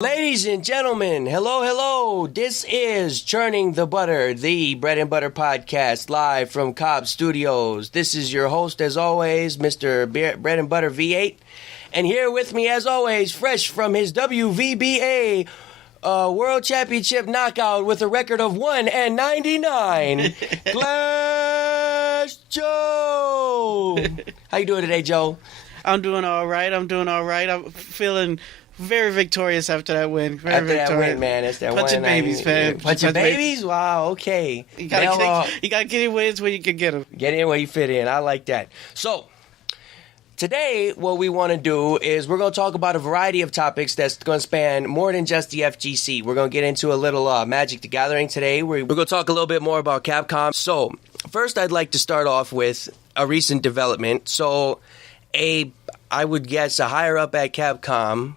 Ladies and gentlemen, hello. This is Churning the Butter, the Bread and Butter podcast, live from Cobb Studios. This is your host, as always, Mr. Bread and Butter V8. And here with me, as always, fresh from his WVBA World Championship knockout with a record of 1-99, Glass Joe. How you doing today, Joe? I'm doing all right. I'm feeling very victorious after that win. That win, man. It's that Punching babies, man. Punching babies? Wow, okay. You gotta get in wins where you can get them. Get in where you fit in. I like that. So, today, what we want to do is we're going to talk about a variety of topics that's going to span more than just the FGC. We're going to get into a little Magic the Gathering today. We're going to talk a little bit more about Capcom. So, first, I'd like to start off with a recent development. So, I would guess a higher up at Capcom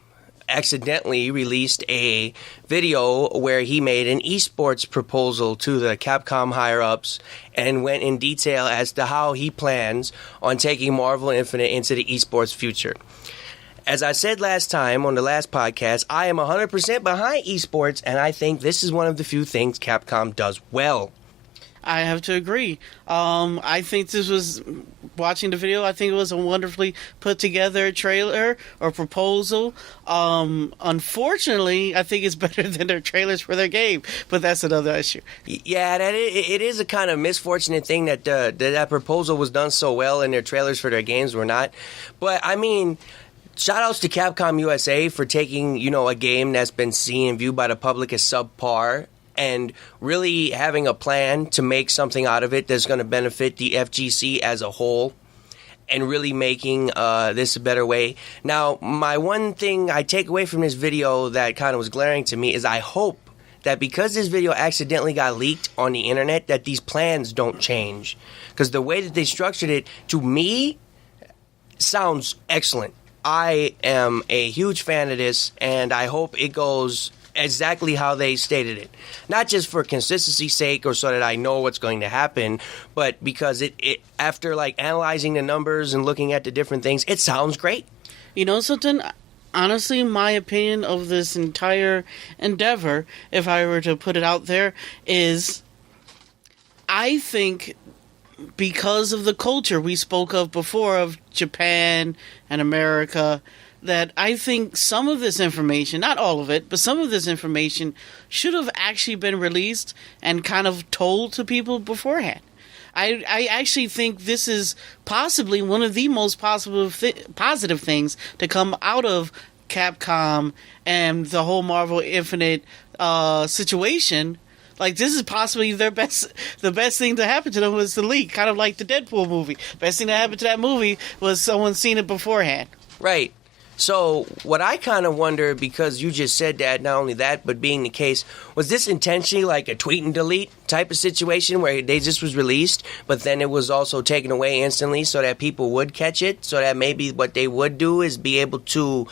accidentally released a video where he made an esports proposal to the Capcom higher-ups and went in detail as to how he plans on taking Marvel Infinite into the esports future. As I said last time on the last podcast, I am 100% behind esports, and I think this is one of the few things Capcom does well. I have to agree. I think this was, watching the video, I think it was a wonderfully put together trailer or proposal. Unfortunately, I think it's better than their trailers for their game, but that's another issue. Yeah, it is a kind of misfortunate thing that that proposal was done so well and their trailers for their games were not. But, I mean, shout-outs to Capcom USA for taking, a game that's been seen and viewed by the public as subpar and really having a plan to make something out of it that's going to benefit the FGC as a whole and really making this a better way. Now, my one thing I take away from this video that kind of was glaring to me is I hope that because this video accidentally got leaked on the internet, that these plans don't change. Because the way that they structured it, to me, sounds excellent. I am a huge fan of this, and I hope it goes exactly how they stated it. Not just for consistency's sake or so that I know what's going to happen, but because it after analyzing the numbers and looking at the different things, it sounds great. You know something? Honestly, my opinion of this entire endeavor, if I were to put it out there, is I think because of the culture we spoke of before of Japan and America, that I think some of this information, not all of it, but some of this information should have actually been released and kind of told to people beforehand. I actually think this is possibly one of the most positive things to come out of Capcom and the whole Marvel Infinite situation. Like, this is possibly the best thing to happen to them was the leak, kind of like the Deadpool movie. Best thing that happened to that movie was someone seen it beforehand. Right. So what I kind of wonder, because you just said that, not only that, but being the case, was this intentionally like a tweet and delete type of situation where they just was released, but then it was also taken away instantly so that people would catch it, so that maybe what they would do is be able to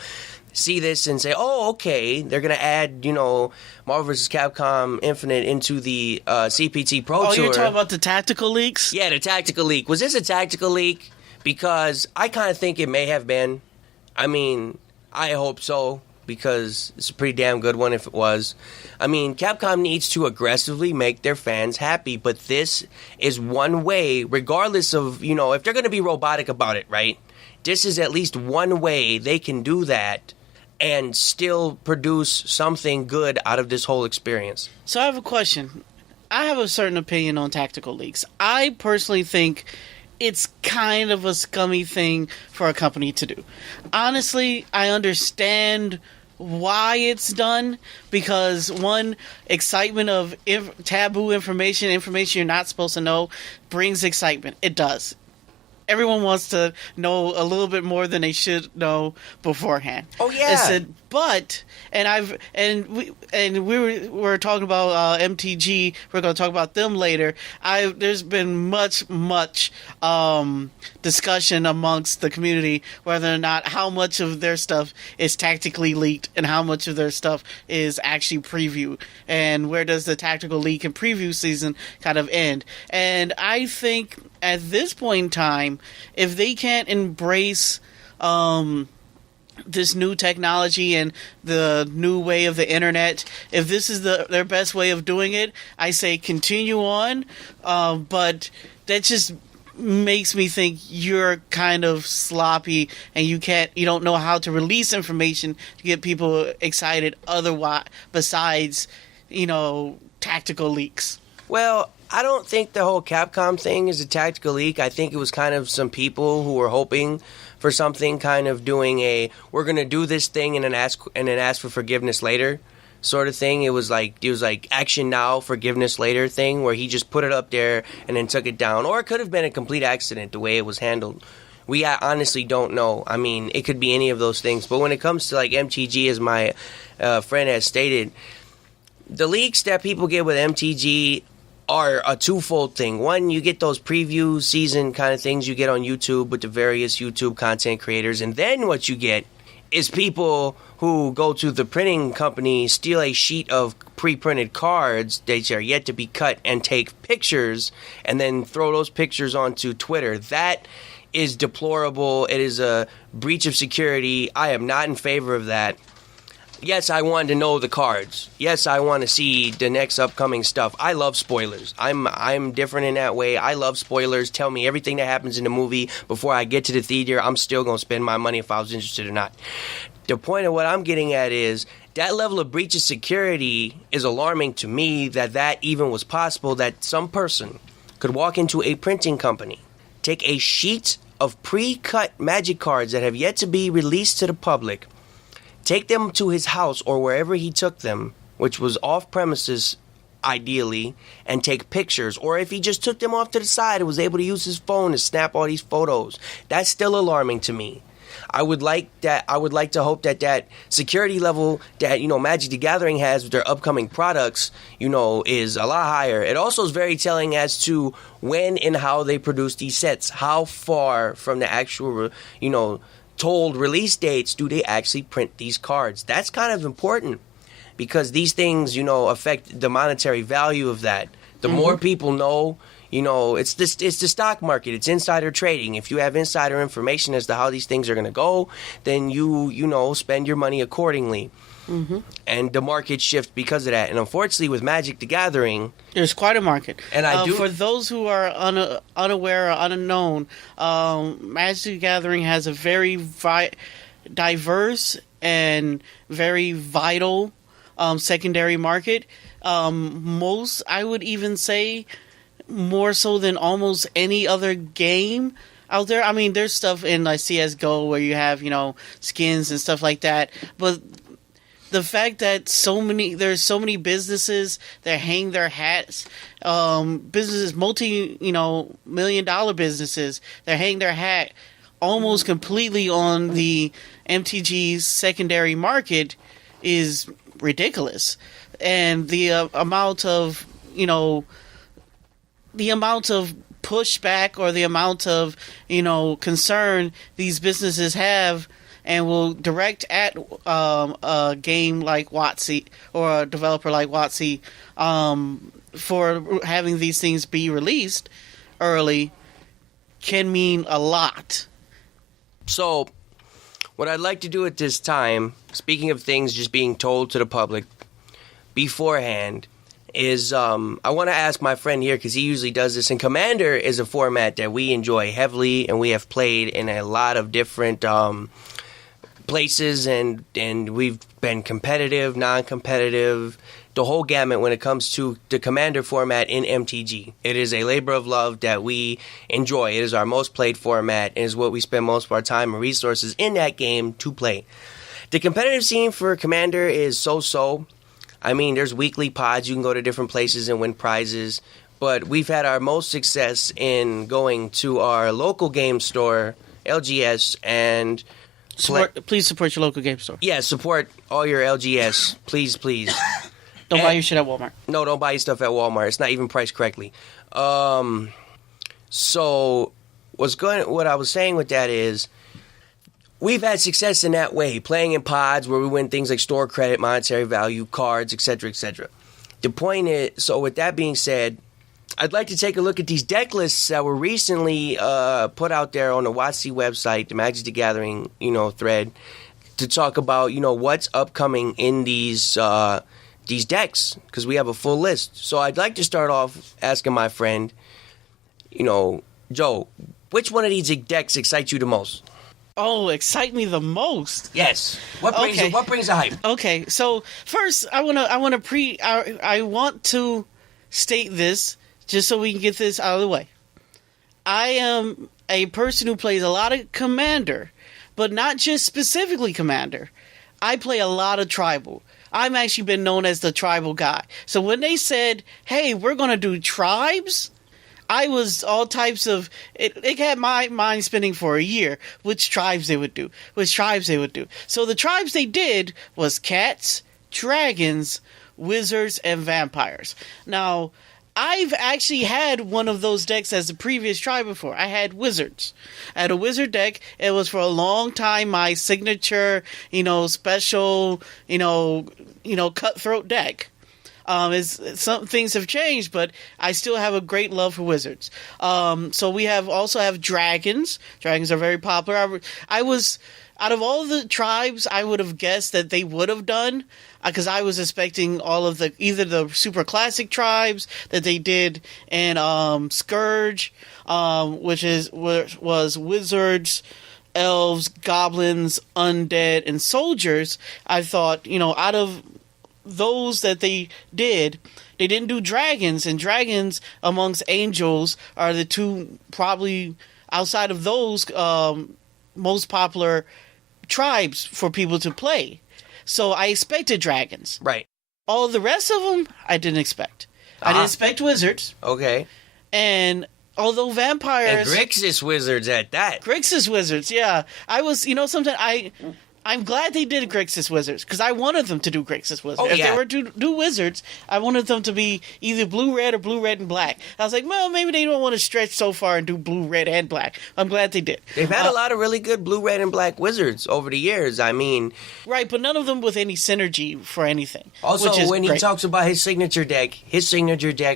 see this and say, oh, okay, they're going to add, Marvel vs. Capcom Infinite into the CPT Pro Tour. Oh, you're talking about the tactical leaks? Yeah, the tactical leak. Was this a tactical leak? Because I kind of think it may have been. I mean, I hope so, because it's a pretty damn good one if it was. I mean, Capcom needs to aggressively make their fans happy, but this is one way, regardless of, if they're going to be robotic about it, right? This is at least one way they can do that and still produce something good out of this whole experience. So I have a question. I have a certain opinion on tactical leaks. I personally think it's kind of a scummy thing for a company to do. Honestly, I understand why it's done, because one, excitement of taboo information you're not supposed to know, brings excitement. It does. Everyone wants to know a little bit more than they should know beforehand. Oh yeah. We were talking about MTG. We're going to talk about them later. There's been much discussion amongst the community whether or not how much of their stuff is tactically leaked and how much of their stuff is actually preview, and where does the tactical leak and preview season kind of end. And I think at this point in time, if they can't embrace this new technology and the new way of the internet, if this is their best way of doing it, I say continue on. But that just makes me think you're kind of sloppy and you don't know how to release information to get people excited otherwise besides, tactical leaks. Well, I don't think the whole Capcom thing is a tactical leak. I think it was kind of some people who were hoping for something, kind of doing we're going to do this thing and then ask for forgiveness later sort of thing. It was like action now, forgiveness later thing, where he just put it up there and then took it down. Or it could have been a complete accident the way it was handled. We honestly don't know. I mean, it could be any of those things. But when it comes to like MTG, as my friend has stated, the leaks that people get with MTG are a twofold thing. One, you get those preview season kind of things you get on YouTube with the various YouTube content creators. And then what you get is people who go to the printing company, steal a sheet of pre-printed cards that are yet to be cut and take pictures and then throw those pictures onto Twitter. That is deplorable. It is a breach of security. I am not in favor of that. Yes, I want to know the cards. Yes, I want to see the next upcoming stuff. I love spoilers. I'm different in that way. I love spoilers. Tell me everything that happens in the movie before I get to the theater. I'm still going to spend my money if I was interested or not. The point of what I'm getting at is that level of breach of security is alarming to me, that even was possible, that some person could walk into a printing company, take a sheet of pre-cut Magic cards that have yet to be released to the public, take them to his house or wherever he took them, which was off premises ideally, and take pictures. Or if he just took them off to the side and was able to use his phone to snap all these photos, that's still alarming to me. I would like to hope that security level that, Magic the Gathering has with their upcoming products, is a lot higher. It also is very telling as to when and how they produce these sets. How far from the actual, told release dates do they actually print these cards? That's kind of important because these things, affect the monetary value of that. The more people know, it's the stock market. It's insider trading. If you have insider information as to how these things are going to go, then you spend your money accordingly. And the market shifts because of that. And unfortunately, with Magic the Gathering, there's quite a market. And for those who are unaware or unknown, Magic the Gathering has a very diverse and very vital secondary market. I would even say, more so than almost any other game out there. I mean, there's stuff in like CS:GO where you have skins and stuff like that, but the fact that there's so many businesses that hang their hats, businesses, $multi-million businesses that hang their hat almost completely on the MTG's secondary market is ridiculous. And the amount of pushback or the amount of concern these businesses have and will direct at a game like WotC or a developer like WotC for having these things be released early can mean a lot. So, what I'd like to do at this time, speaking of things just being told to the public beforehand, is I want to ask my friend here, because he usually does this, and Commander is a format that we enjoy heavily, and we have played in a lot of different places, and we've been competitive, non-competitive, the whole gamut when it comes to the Commander format in MTG. It is a labor of love that we enjoy. It is our most played format, and is what we spend most of our time and resources in that game to play. The competitive scene for Commander is so-so. I mean, there's weekly pods. You can go to different places and win prizes. But we've had our most success in going to our local game store, LGS, and please support your local game store. Yeah, support all your LGS. Please. Don't buy your shit at Walmart. No, don't buy your stuff at Walmart. It's not even priced correctly. So what I was saying with that is, we've had success in that way, playing in pods where we win things like store credit, monetary value, cards, etc., etc. The point is, so with that being said, I'd like to take a look at these deck lists that were recently put out there on the WotC website, the Magic the Gathering, thread, to talk about, what's upcoming in these decks, because we have a full list. So I'd like to start off asking my friend, Joe, which one of these decks excites you the most? Oh, excite me the most. Yes. What brings the hype? Okay, so first I want to state this just so we can get this out of the way. I am a person who plays a lot of Commander, but not just specifically Commander. I play a lot of Tribal. I've actually been known as the Tribal guy. So when they said, "Hey, we're going to do tribes," I was all types of... It had my mind spinning for a year, which tribes they would do. So the tribes they did was cats, dragons, wizards, and vampires. Now, I've actually had one of those decks as a previous tribe before. I had wizards. I had a wizard deck. It was for a long time my signature, special, cutthroat deck. Some things have changed, but I still have a great love for wizards. So we also have dragons. Dragons are very popular. I was, out of all the tribes, I would have guessed that they would have done, because I was expecting all of either the super classic tribes that they did in Scourge, which was wizards, elves, goblins, undead, and soldiers. I thought, out of those that they didn't do dragons, and dragons amongst angels are the two probably outside of those most popular tribes for people to play. So I expected dragons. Right. All the rest of them I didn't expect. I didn't expect wizards. Okay. And although vampires... And Grixis wizards at that. Grixis wizards, yeah. I was, sometimes I'm glad they did Grixis Wizards, because I wanted them to do Grixis Wizards. If they were to do Wizards, I wanted them to be either blue-red or blue-red and black. I was like, well, maybe they don't want to stretch so far and do blue-red and black. I'm glad they did. They've had a lot of really good blue-red and black Wizards over the years. I mean... Right, but none of them with any synergy for anything. Also, when he talks about his signature deck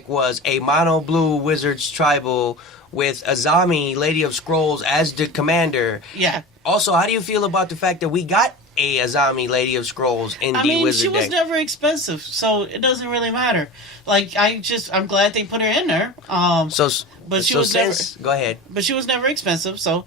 was a mono-blue Wizards Tribal with Azami, Lady of Scrolls, as the commander. Yeah. Also, how do you feel about the fact that we got a Azami Lady of Scrolls in the Wizard she was deck? never expensive, so it doesn't really matter. I'm glad they put her in there. Go ahead. But she was never expensive, so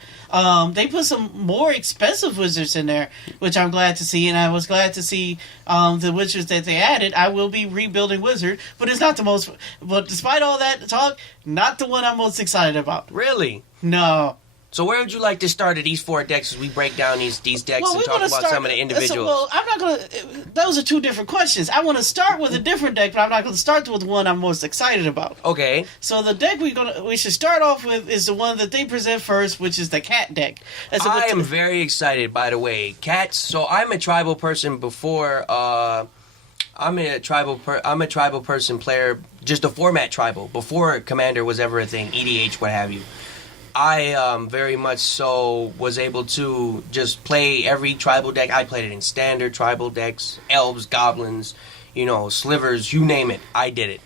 they put some more expensive wizards in there, which I'm glad to see, and I was glad to see the wizards that they added. I will be rebuilding Wizard, but it's not the most... But despite all that talk, not the one I'm most excited about. Really? No. So where would you like to start of these four decks as we break down these decks and talk about some of the individuals? I'm not going to... Those are two different questions. I want to start with a different deck, but I'm not going to start with the one I'm most excited about. Okay. So the deck we should start off with is the one that they present first, which is the cat deck. I am very excited, by the way. Cats. So I'm a tribal person before... I'm a tribal person player, just a format tribal, before Commander was ever a thing, EDH, what have you. I very much so was able to just play every tribal deck. I played it in standard tribal decks, elves, goblins, slivers, you name it. I did it.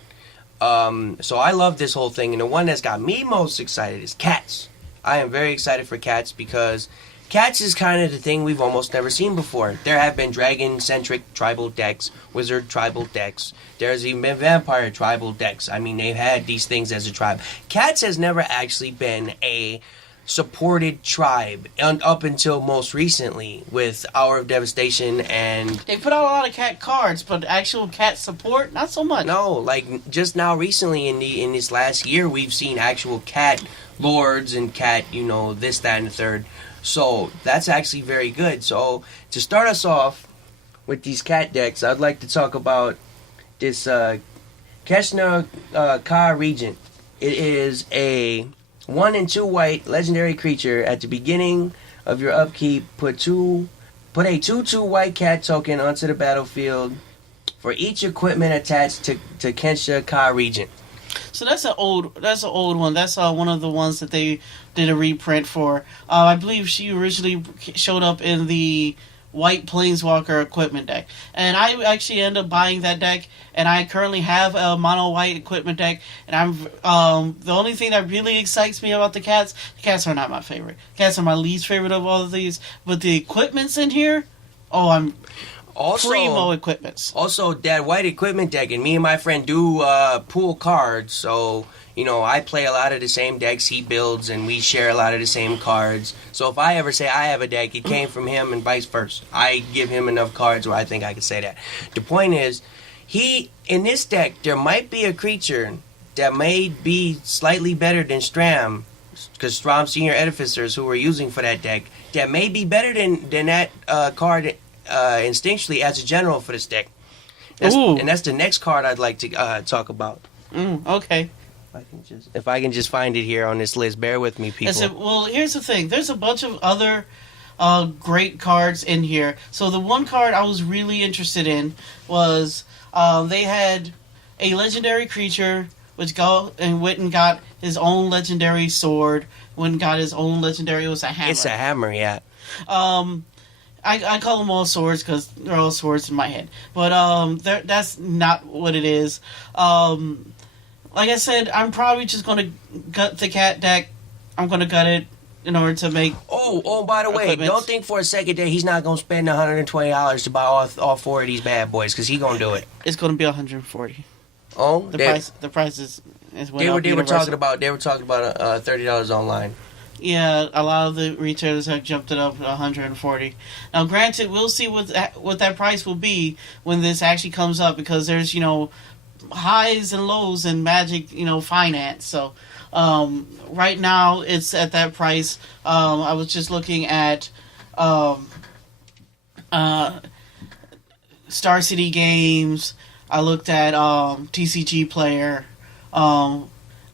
So I love this whole thing. And the one that's got me most excited is cats. I am very excited for cats because cats is kind of the thing we've almost never seen before. There have been dragon-centric tribal decks, wizard tribal decks. There's even been vampire tribal decks. I mean, they've had these things as a tribe. Cats has never actually been a supported tribe up until most recently with Hour of Devastation, and... They put out a lot of cat cards, but actual cat support, not so much. No, just now recently in this last year, we've seen actual cat lords and cat, this, that, and the third. So that's actually very good. So to start us off with these cat decks, I'd like to talk about this Keshner Ka Regent. It is a 1 and 2 white legendary creature. At the beginning of your upkeep, put a 2/2 white cat token onto the battlefield for each equipment attached to Keshner Ka Regent. So that's an old one. That's one of the ones that they did a reprint for. I believe she originally showed up in the white Planeswalker equipment deck. And I actually ended up buying that deck, and I currently have a mono white equipment deck, and I'm the only thing that really excites me about the cats are not my favorite. Cats are my least favorite of all of these, but the equipment's in here, Oh, I'm Also, primo equipments. Also, that white equipment deck, and me and my friend do pool cards, so, you know, I play a lot of the same decks he builds, and we share a lot of the same cards. So if I ever say I have a deck, it came from him and vice versa. I give him enough cards where I think I can say that. The point is, in this deck, there might be a creature that may be slightly better than Stram, because Stram Senior Edificers, who we're using for that deck, that may be better than that card instinctually as a general for this deck. And that's the next card I'd like to talk about. Okay. If I can just find it here on this list, bear with me, people. Well, here's the thing. There's a bunch of other great cards in here. So the one card I was really interested in was they had a legendary creature which went and got his own legendary sword. Went and got his own legendary. It was a hammer. It's a hammer, yeah. I call them all swords because they're all swords in my head. But that's not what it is. Like I said, I'm probably just going to gut the cat deck. I'm going to gut it in order to make... Oh, by the way, don't think for a second that he's not going to spend $120 to buy all four of these bad boys, because he's going to do it. It's going to be $140. Oh? The price is they were talking about $30 online. Yeah, a lot of the retailers have jumped it up to $140. Now, granted, we'll see what that price will be when this actually comes up, because there's, highs and lows in Magic, finance. So, right now it's at that price. I was just looking at Star City Games. I looked at TCG Player.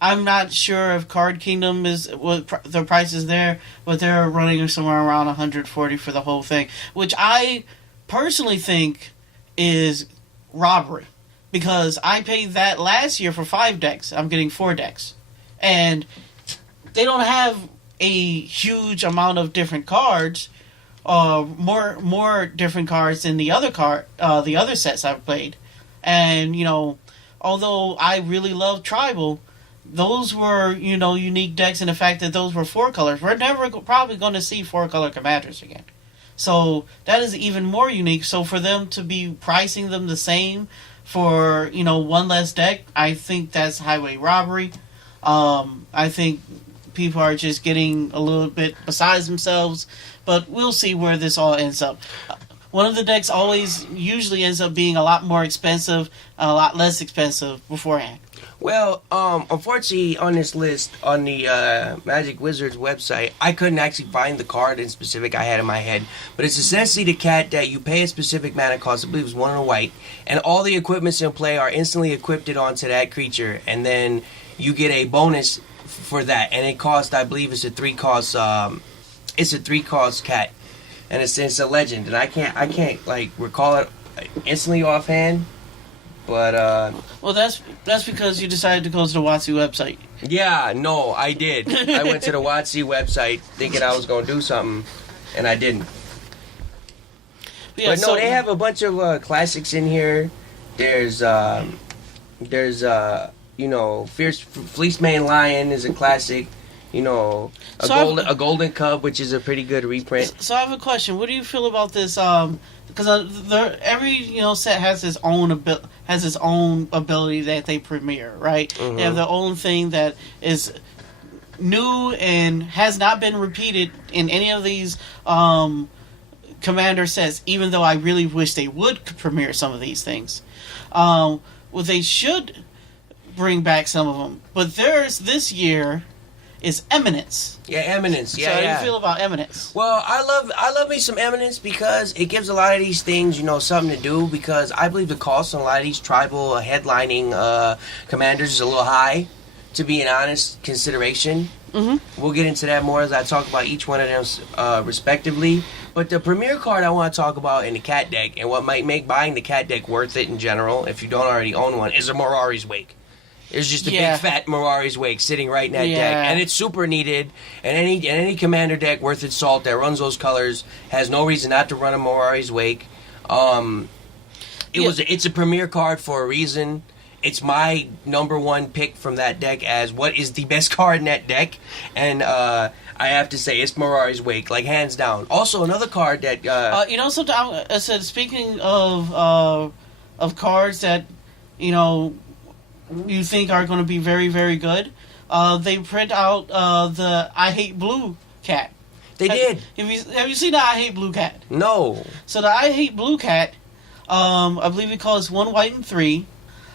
I'm not sure if Card Kingdom is what the price is there, but they're running somewhere around $140 for the whole thing, which I personally think is robbery, because I paid that last year for 5 decks. I'm getting 4 decks, and they don't have a huge amount of different cards, more different cards than the other sets I've played, and although I really love Tribal. Those were, unique decks in the fact that those were 4 colors. We're never probably going to see 4-color commanders again. So that is even more unique. So for them to be pricing them the same for, one less deck, I think that's highway robbery. I think people are just getting a little bit besides themselves. But we'll see where this all ends up. One of the decks usually ends up being a lot more expensive, a lot less expensive beforehand. Well, unfortunately, on this list, on the Magic Wizards website, I couldn't actually find the card in specific I had in my head. But it's essentially the cat that you pay a specific mana cost, I believe it's 1 and a white, and all the equipments in play are instantly equipped onto that creature, and then you get a bonus for that. And it costs, I believe, it's a 3-cost. It's a 3-cost cat, and it's a legend, and I can't recall it instantly offhand. But well, that's because you decided to go to the WotC website. Yeah, no, I did. I went to the WotC website thinking I was going to do something, and I didn't. Yeah, but no, they have a bunch of classics in here. There's Fierce Fleecemane Lion is a classic. A golden cub, which is a pretty good reprint. So I have a question. What do you feel about this? Because every set has its own ability that they premiere, right? Mm-hmm. They have their own thing that is new and has not been repeated in any of these Commander sets. Even though I really wish they would premiere some of these things, they should bring back some of them. But this year is Eminence. Yeah, Eminence. Yeah, so how do you feel about Eminence? Well, I love me some Eminence because it gives a lot of these things, something to do, because I believe the cost on a lot of these tribal headlining commanders is a little high, to be an honest consideration. Mm-hmm. We'll get into that more as I talk about each one of them respectively. But the premier card I want to talk about in the cat deck, and what might make buying the cat deck worth it in general, if you don't already own one, is a Mirari's Wake. There's just a big fat Mirari's Wake sitting right in that deck, and it's super needed. And any commander deck worth its salt that runs those colors has no reason not to run a Mirari's Wake. It's a premier card for a reason, it's my number one pick from that deck as what is the best card in that deck, and I have to say it's Mirari's Wake, like hands down. Also, another card that sometimes I said, speaking of cards that you think are going to be very, very good, they print out the I Hate Blue cat. They did. Have you seen the I Hate Blue cat? No. So the I Hate Blue cat, I believe it costs 1 white and 3,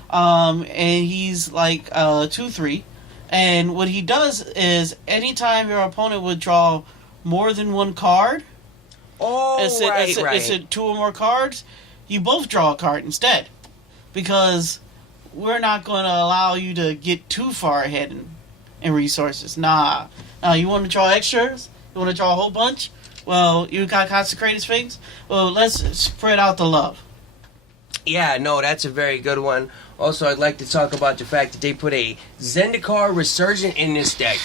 and he's like 2/3. And what he does is, anytime your opponent would draw more than one card, it's 2 or more cards, you both draw a card instead, because we're not going to allow you to get too far ahead in resources. Nah, you want to draw extras? You want to draw a whole bunch? Well, you got Consecrated Sphinx? Well, let's spread out the love. Yeah, no, that's a very good one. Also, I'd like to talk about the fact that they put a Zendikar Resurgent in this deck.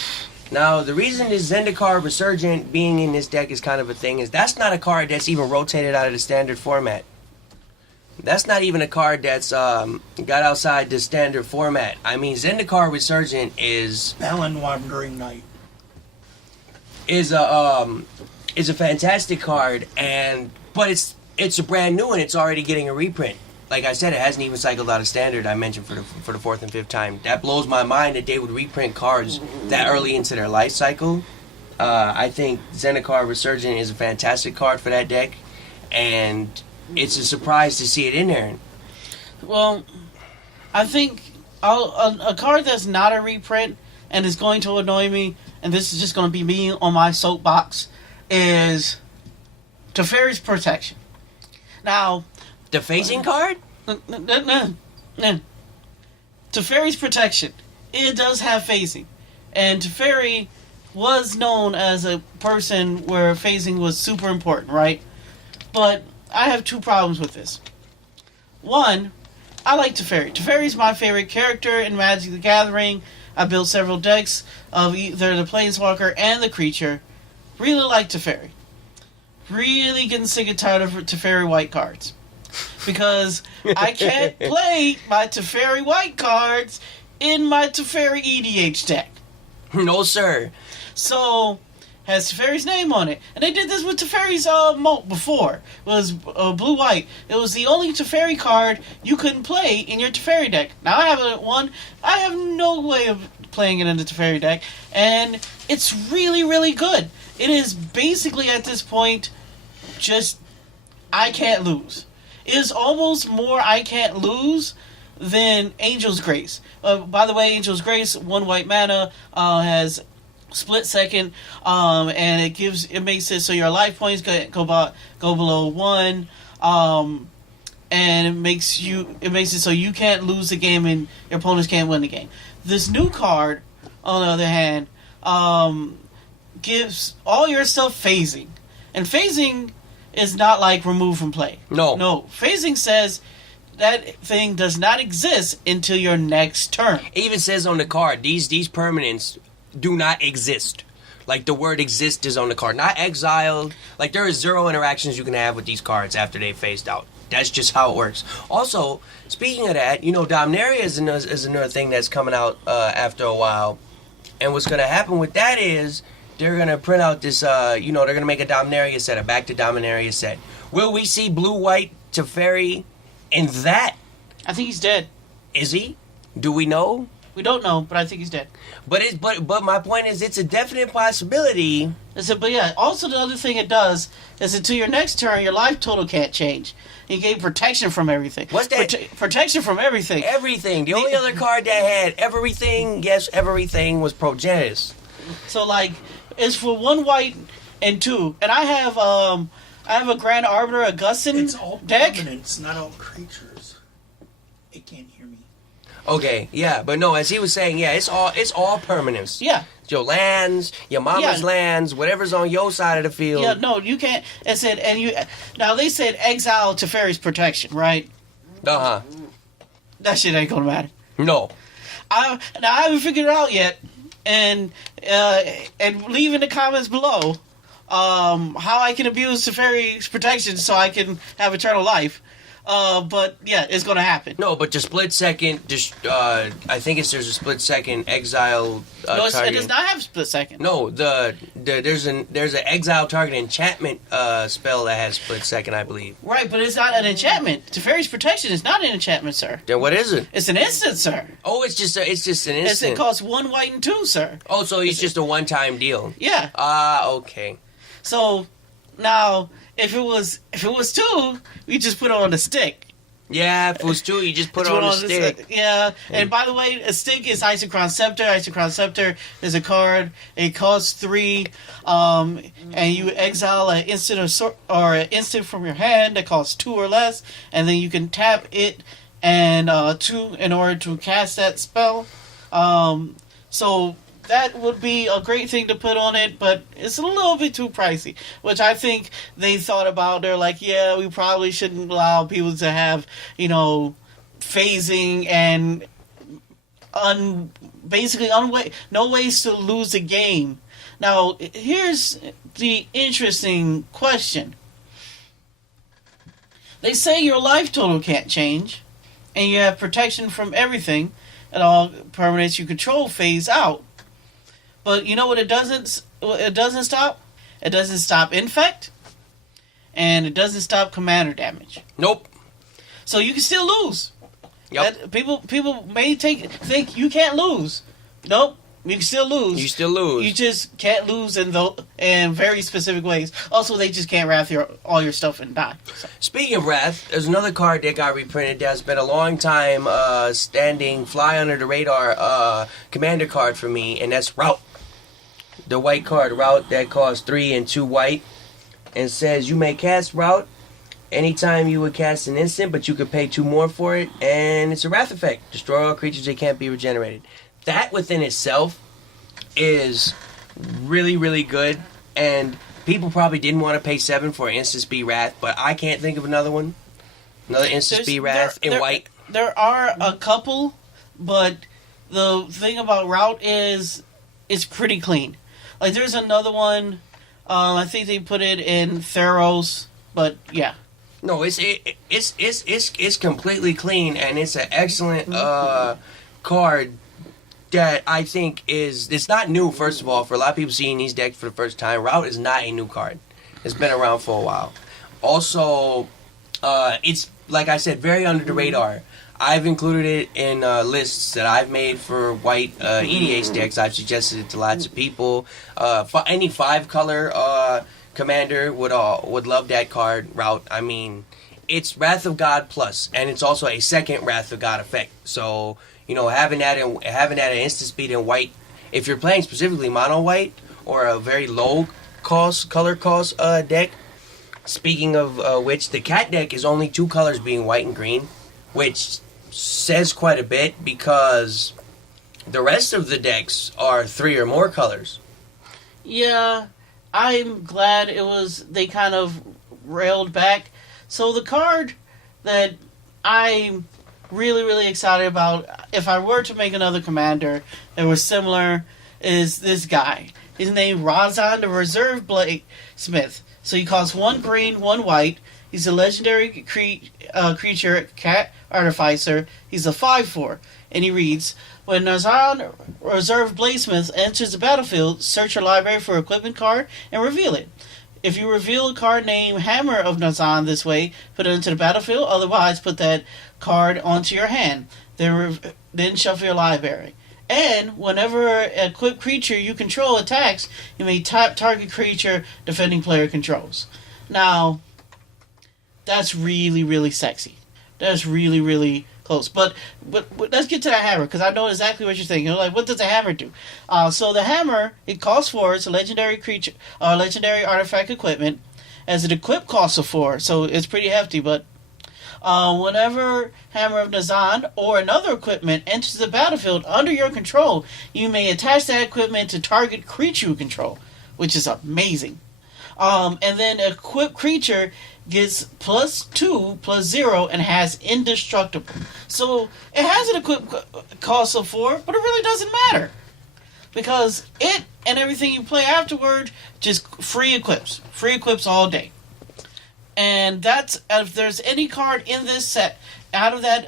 Now, the reason this Zendikar Resurgent being in this deck is kind of a thing is that's not a card that's even rotated out of the standard format. That's not even a card that's got outside the standard format. I mean, Zendikar Resurgent is... Balin Wandering Knight. Is a fantastic card, but it's a brand new and it's already getting a reprint. Like I said, it hasn't even cycled out of standard. I mentioned for the 4th and 5th time. That blows my mind that they would reprint cards that early into their life cycle. I think Zendikar Resurgent is a fantastic card for that deck, and it's a surprise to see it in there. Well, I think a card that's not a reprint and is going to annoy me, and this is just going to be me on my soapbox, is Teferi's Protection. Now... The phasing card? Teferi's Protection. It does have phasing. And Teferi was known as a person where phasing was super important, right? But I have 2 problems with this. One, I like Teferi. Teferi's my favorite character in Magic the Gathering. I built several decks of either the Planeswalker and the creature. Really like Teferi. Really getting sick and tired of Teferi white cards. Because I can't play my Teferi white cards in my Teferi EDH deck. No, sir. So, has Teferi's name on it. And they did this with Teferi's moat before. It was blue-white. It was the only Teferi card you couldn't play in your Teferi deck. Now I have one. I have no way of playing it in the Teferi deck. And it's really, really good. It is basically, at this point, just I can't lose. It is almost more I can't lose than Angel's Grace. By the way, Angel's Grace, 1 white mana, has split second, and it makes it so your life points go below 1, and it makes it so you can't lose the game and your opponents can't win the game. This new card, on the other hand, gives all your stuff phasing, and phasing is not like remove from play. No. Phasing says that thing does not exist until your next turn. It even says on the card, these permanents do not exist. Like, the word exist is on the card. Not exiled. Like, there is 0 interactions you can have with these cards after they phased out. That's just how it works. Also, speaking of that, Dominaria is another thing that's coming out after a while. And what's going to happen with that is... they're going to print out this, they're going to make a Dominaria set, a Back to Dominaria set. Will we see blue-white Teferi in that? I think he's dead. Is he? Do we know? We don't know, but I think he's dead. But my point is, it's a definite possibility. But yeah, also the other thing it does is until your next turn, your life total can't change. He gave protection from everything. What's that? Protection from everything. Everything. The only other card that had everything, yes, everything, was Progenitus. So, like... it's for 1 white and 2, and I have a Grand Arbiter Augustin it's all deck. Permanents, not all creatures. It can't hear me. Okay, yeah, but no, as he was saying, yeah, it's all permanents. Yeah, your lands, your mama's lands, whatever's on your side of the field. Yeah, no, you can't. It said, now they said exile Teferi's Protection, right? That shit ain't gonna matter. No. I haven't figured it out yet. And leave in the comments below how I can abuse Teferi's Protection so I can have eternal life. But yeah, it's gonna happen. No, but the split second, I think there's a split second exile. No, it target. does not have split second. No, there's an exile target enchantment spell that has split second, I believe. Right, but it's not an enchantment. Teferi's Protection is not an enchantment, sir. Then what is it? It's an instant, sir. Oh, it's just an instant. It costs 1 white and 2, sir. Oh, so it's just a one-time deal. Yeah. Okay. So now, if it was 2, we just put it on the stick. Yeah, if it was 2, you just put it on the stick. Yeah, and by the way, a stick is Isochron Scepter. Isochron Scepter is a card. It costs 3, and you exile an instant or an instant from your hand that costs 2 or less, and then you can tap it and 2 in order to cast that spell. So that would be a great thing to put on it, but it's a little bit too pricey, which I think they thought about. They're like, yeah, we probably shouldn't allow people to have, phasing and no ways to lose a game. Now, here's the interesting question. They say your life total can't change, and you have protection from everything, and all permanents you control phase out. But you know what it doesn't stop? It doesn't stop infect, and it doesn't stop commander damage. Nope. So you can still lose. Yep. People may think you can't lose. Nope. You can still lose. You still lose. You just can't lose in very specific ways. Also, they just can't wrath all your stuff and die. So. Speaking of wrath, there's another card that got reprinted that's been a long time standing, fly under the radar commander card for me, and that's Route. The white card, Route, that costs 3 and 2 white, and says you may cast Route anytime you would cast an instant, but you could pay 2 more for it, and it's a wrath effect. Destroy all creatures that can't be regenerated. That within itself is really, really good, and people probably didn't want to pay 7 for an instant speed wrath, but I can't think of another one. Another instant speed wrath in white. There are a couple, but the thing about Route is it's pretty clean. Like, there's another one, I think they put it in Theros, but yeah. No, it's completely clean, and it's an excellent card that I think it's not new. First of all, for a lot of people seeing these decks for the first time, Route is not a new card. It's been around for a while. Also, it's like I said, very under the radar. I've included it in lists that I've made for white EDH decks. I've suggested it to lots of people. Any 5-color commander would love that card, Route. I mean, it's Wrath of God plus, and it's also a second Wrath of God effect. So, having that at instant speed in white, if you're playing specifically mono white or a very low color cost deck. Speaking of which, the cat deck is only 2 colors being white and green, which says quite a bit because the rest of the decks are 3 or more colors. Yeah, I'm glad they kind of railed back. So the card that I'm really, really excited about, if I were to make another commander that was similar, is this guy. His name Razan, the Reserve Bladesmith. So he costs 1 green, 1 white. He's a legendary creature, cat artificer. He's a 5/4, and he reads: when Nazan Reserve Bladesmith enters the battlefield, search your library for an equipment card and reveal it. If you reveal a card named Hammer of Nazan this way, put it into the battlefield. Otherwise, put that card onto your hand. Then shuffle your library. And whenever an equipped creature you control attacks, you may tap target creature defending player controls. Now, that's really, really sexy. That's really, really close. But let's get to the hammer, because I know exactly what you're thinking. You're like, what does the hammer do? So the hammer, it costs 4. It's a legendary creature, legendary artifact equipment. As an equip costs a 4, so it's pretty hefty. But whenever Hammer of Nazan or another equipment enters the battlefield under your control, you may attach that equipment to target creature you control, which is amazing. And then an equipped creature gets +2, +0, and has indestructible. So it has an equip cost of 4, but it really doesn't matter. Because it and everything you play afterward, just free equips. Free equips all day. And that's, if there's any card in this set, out of that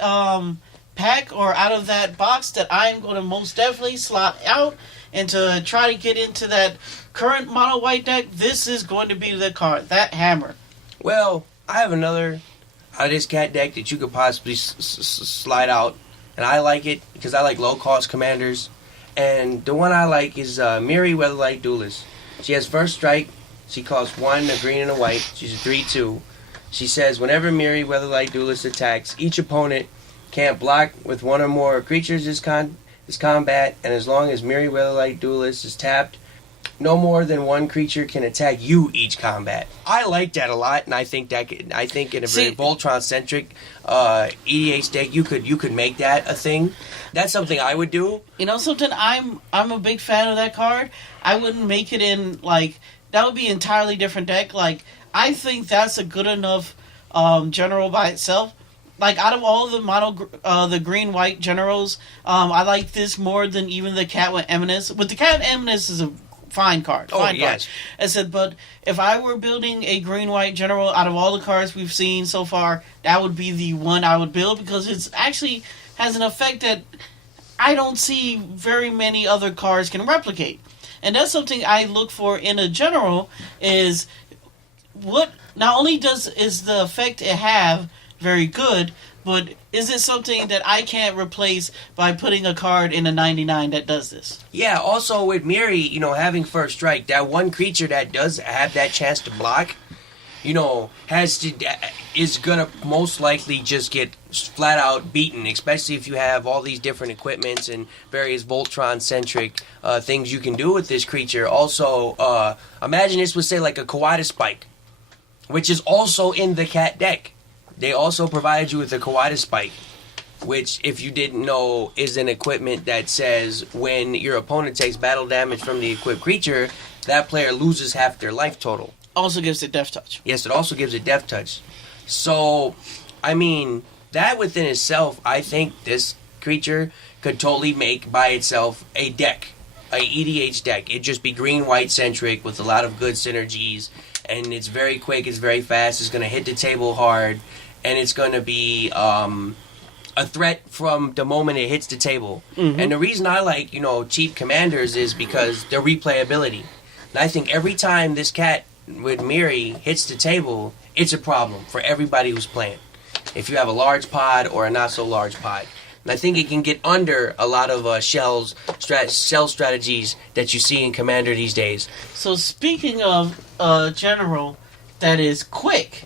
pack or out of that box that I'm going to most definitely slot out and to try to get into that current mono white deck, this is going to be the card, that hammer. Well, I have another out of this cat deck that you could possibly slide out, and I like it because I like low cost commanders. And the one I like is Miri Weatherlight Duelist. She has first strike. She costs 1, a green and a white. She's a 3/2. She says whenever Miri Weatherlight Duelist attacks, each opponent can't block with one or more creatures this combat, and as long as Miri Weatherlight Duelist is tapped, no more than one creature can attack you each combat. I like that a lot, and I think in a very Voltron centric EDH deck, you could make that a thing. That's something I would do. You know something? I'm a big fan of that card. I wouldn't make it in like that would be an entirely different deck. Like I think that's a good enough general by itself. Like out of all the the green white generals, I like this more than even the Cat with Eminence. But the Cat with Eminence is a fine card. Fine yes. Card. I said, but if I were building a green-white general, out of all the cards we've seen so far, that would be the one I would build because it's actually has an effect that I don't see very many other cards can replicate. And that's something I look for in a general is what not only is the effect it have very good, but is it something that I can't replace by putting a card in a 99 that does this? Yeah, also with Miri, having first strike, that one creature that does have that chance to block, is gonna most likely just get flat out beaten, especially if you have all these different equipments and various Voltron-centric things you can do with this creature. Also, imagine this was, say, like a Kawada Spike, which is also in the cat deck. They also provide you with a Kawada Spike, which, if you didn't know, is an equipment that says when your opponent takes battle damage from the equipped creature, that player loses half their life total. Also gives it Death Touch. Yes, it also gives it Death Touch. So, I mean, that within itself, I think this creature could totally make by itself a deck, a EDH deck. It'd just be green-white centric with a lot of good synergies, and it's very quick, it's very fast, it's going to hit the table hard, and it's going to be a threat from the moment it hits the table. Mm-hmm. And the reason I like, cheap commanders is because their replayability. And I think every time this cat with Miri hits the table, it's a problem for everybody who's playing. If you have a large pod or a not so large pod. And I think it can get under a lot of shell strategies that you see in Commander these days. So speaking of general that is quick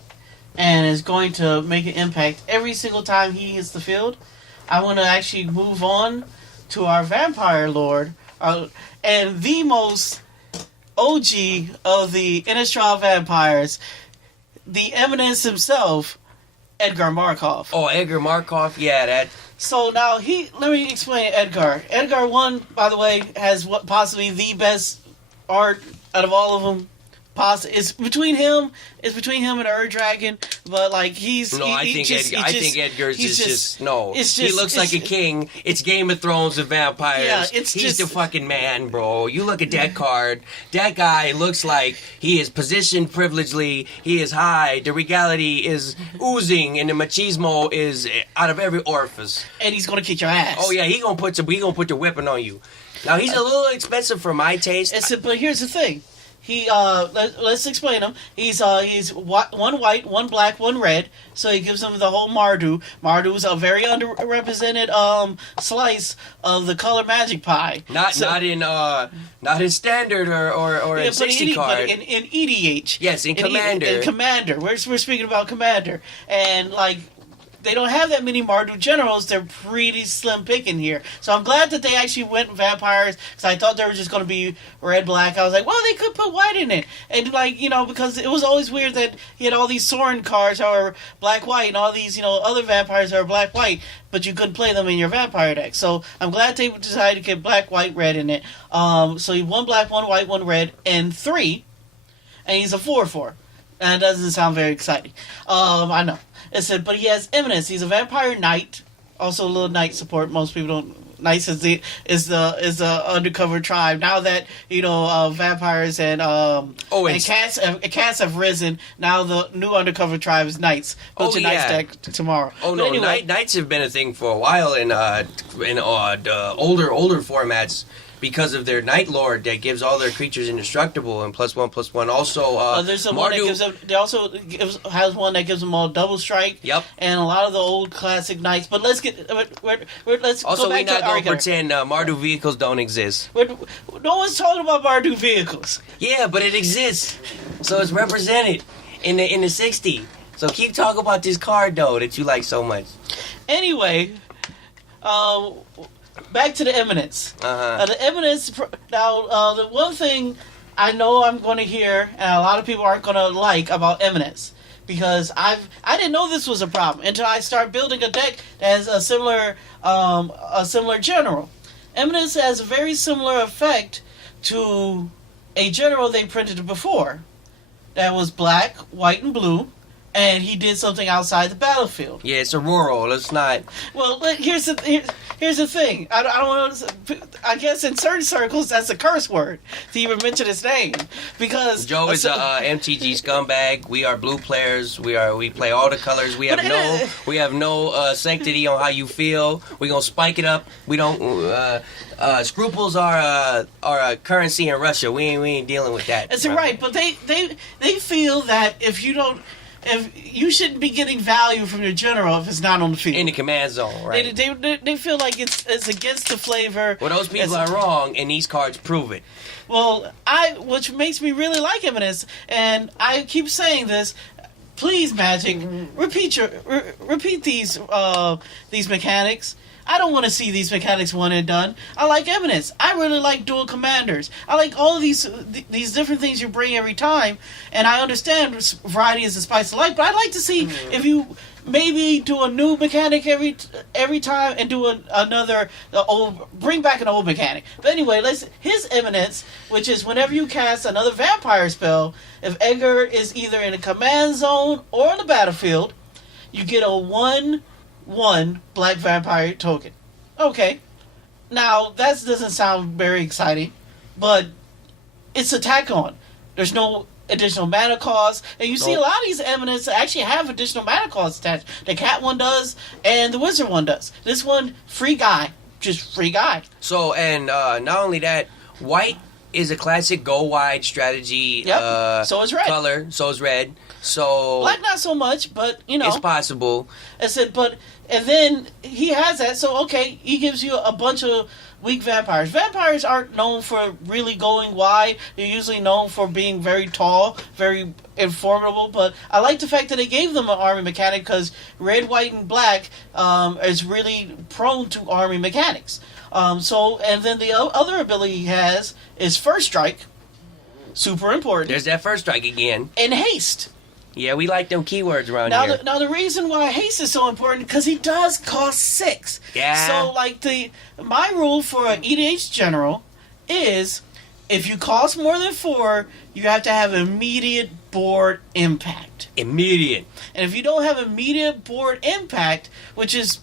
and is going to make an impact every single time he hits the field, I want to actually move on to our Vampire Lord and the most OG of the Innistrad Vampires, the Eminence himself, Edgar Markov. Oh, Edgar Markov, yeah, that... So now let me explain Edgar. Edgar 1, by the way, has possibly the best art out of all of them. It's between him and Ur Dragon, but like I think Edgar's is just no. He looks like a king. It's Game of Thrones of vampires. Yeah, he's the fucking man, bro. You look at that card. That guy looks like he is positioned privilegedly. He is high. The regality is oozing, and the machismo is out of every orifice. And he's gonna kick your ass. Oh yeah, he gonna put the whipping on you. Now he's a little expensive for my taste. But here's the thing. Let's explain him. He's one white, one black, one red. So he gives him the whole Mardu. Mardu's a very underrepresented slice of the color magic pie. Not in standard or in 60 card. But in EDH. Yes, in Commander. In Commander. We're speaking about Commander. And like they don't have that many Mardu generals. They're pretty slim picking here. So I'm glad that they actually went vampires, because I thought they were just going to be red-black. I was like, well, they could put white in it. And, because it was always weird that he had all these Sorin cards that were black-white and all these, other vampires that are black-white, but you couldn't play them in your vampire deck. So I'm glad they decided to get black, white, red in it. So he one black, one white, one red, and 3. And he's a 4/4. And it doesn't sound very exciting. I know. But he has Eminence. He's a vampire knight. Also a little knight support. Most people don't Knights is the undercover tribe. Now that vampires and cats have risen, now the new undercover tribe is Knights. Go to Knights deck tomorrow. Oh but no, anyway, Knights have been a thing for a while in older formats. Because of their Night Lord that gives all their creatures indestructible and +1/+1. Also, there's one that gives them. They also has one that gives them all double strike. Yep. And a lot of the old classic Knights. But let's get let's also go back we're not to gonna pretend Mardu vehicles don't exist. No one's talking about Mardu vehicles. Yeah, but it exists, so it's represented in the 60. So keep talking about this card though that you like so much. Anyway, back to the Eminence. The Eminence. Now, the one thing I know I'm going to hear, and a lot of people aren't going to like about Eminence, because I didn't know this was a problem until I start building a deck that has a similar general. Eminence has a very similar effect to a general they printed before, that was black, white, and blue. And he did something outside the battlefield. Yeah, it's a rural. It's not. Well, here's the thing. I don't want to. I guess in certain circles that's a curse word to even mention his name, because Joe is a MTG scumbag. We are blue players. We play all the colors. We have no sanctity on how you feel. We gonna spike it up. We don't. Scruples are a currency in Russia. We ain't dealing with that. That's right. But they feel that if you shouldn't be getting value from your general if it's not on the field. In the command zone, right? They feel like it's against the flavor. Well, those people are wrong, and these cards prove it. Well, which makes me really like Eminence, and I keep saying this. Please, Magic, repeat these mechanics. I don't want to see these mechanics one and done. I like Eminence. I really like dual commanders. I like all of these different things you bring every time. And I understand variety is the spice of life, but I'd like to see if you maybe do a new mechanic every time and do bring back an old mechanic. But anyway, his Eminence, which is whenever you cast another vampire spell, if Edgar is either in a command zone or in the battlefield, you get a 1/1 black vampire token. Okay. Now, that doesn't sound very exciting, but it's attack on. There's no additional mana cost, and you see a lot of these Eminence actually have additional mana costs attached. The cat one does, and the wizard one does. This one, free guy. Just free guy. So, and not only that, white is a classic go wide strategy. Yep. So is red. Color. So is red. So black not so much, but it's possible. I said, and then he has that. So okay, he gives you a bunch of weak vampires. Vampires aren't known for really going wide. They're usually known for being very tall, very formidable. But I like the fact that they gave them an army mechanic, because red, white, and black is really prone to army mechanics. And then the other ability he has is First Strike. Super important. There's that First Strike again. And Haste. Yeah, we like them keywords around here. Now, the reason why Haste is so important, because he does cost 6. Yeah. So, my rule for an EDH General is, if you cost more than 4, you have to have immediate board impact. Immediate. And if you don't have immediate board impact, which is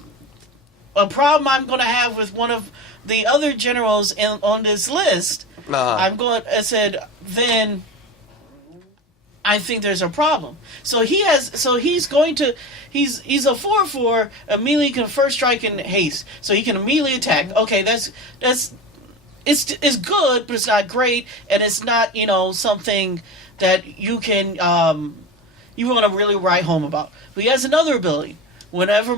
a problem I'm going to have with one of the other generals on this list, then I think there's a problem. So he's a 4/4, immediately can First Strike and Haste. So he can immediately attack. Okay, it's good, but it's not great, and it's not, something that you can you want to really write home about. But he has another ability. Whenever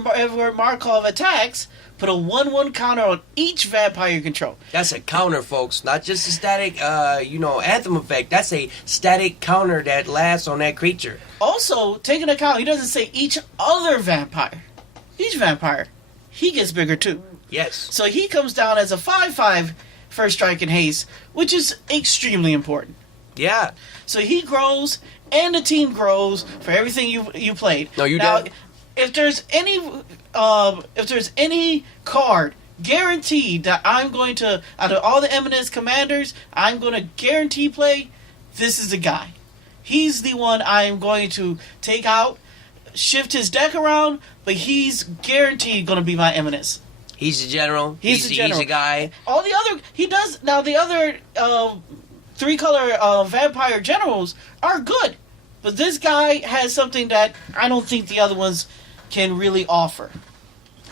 Markov attacks, put a 1/1 counter on each vampire you control. That's a counter, folks. Not just a static, anthem effect. That's a static counter that lasts on that creature. Also, take into account, he doesn't say each other vampire. Each vampire, he gets bigger too. Yes. So he comes down as a 5/5 First Strike and Haste, which is extremely important. Yeah. So he grows, and the team grows for everything you played. No, you now, don't. If there's any card guaranteed that I'm going to, out of all the Eminence commanders, I'm going to guarantee play, this is the guy. He's the one I am going to take out, shift his deck around, but he's guaranteed going to be my Eminence. He's a general. He's a general. He's a guy. All the other he does now. The other 3-color vampire generals are good, but this guy has something that I don't think the other ones can really offer.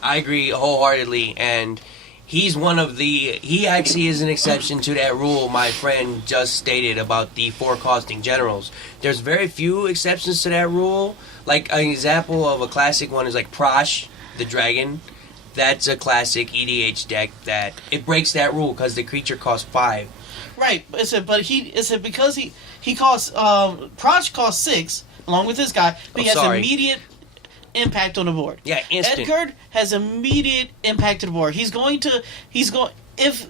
I agree wholeheartedly, and he's one of the. He actually is an exception to that rule my friend just stated about the 4 costing generals. There's very few exceptions to that rule. Like an example of a classic one is like Prosh, the dragon. That's a classic EDH deck that it breaks that rule because the creature costs 5. Right, but because he costs Prosh costs 6 along with this guy, but he has immediate impact on the board. Yeah, instant. Edgard has immediate impact on the board. He's going if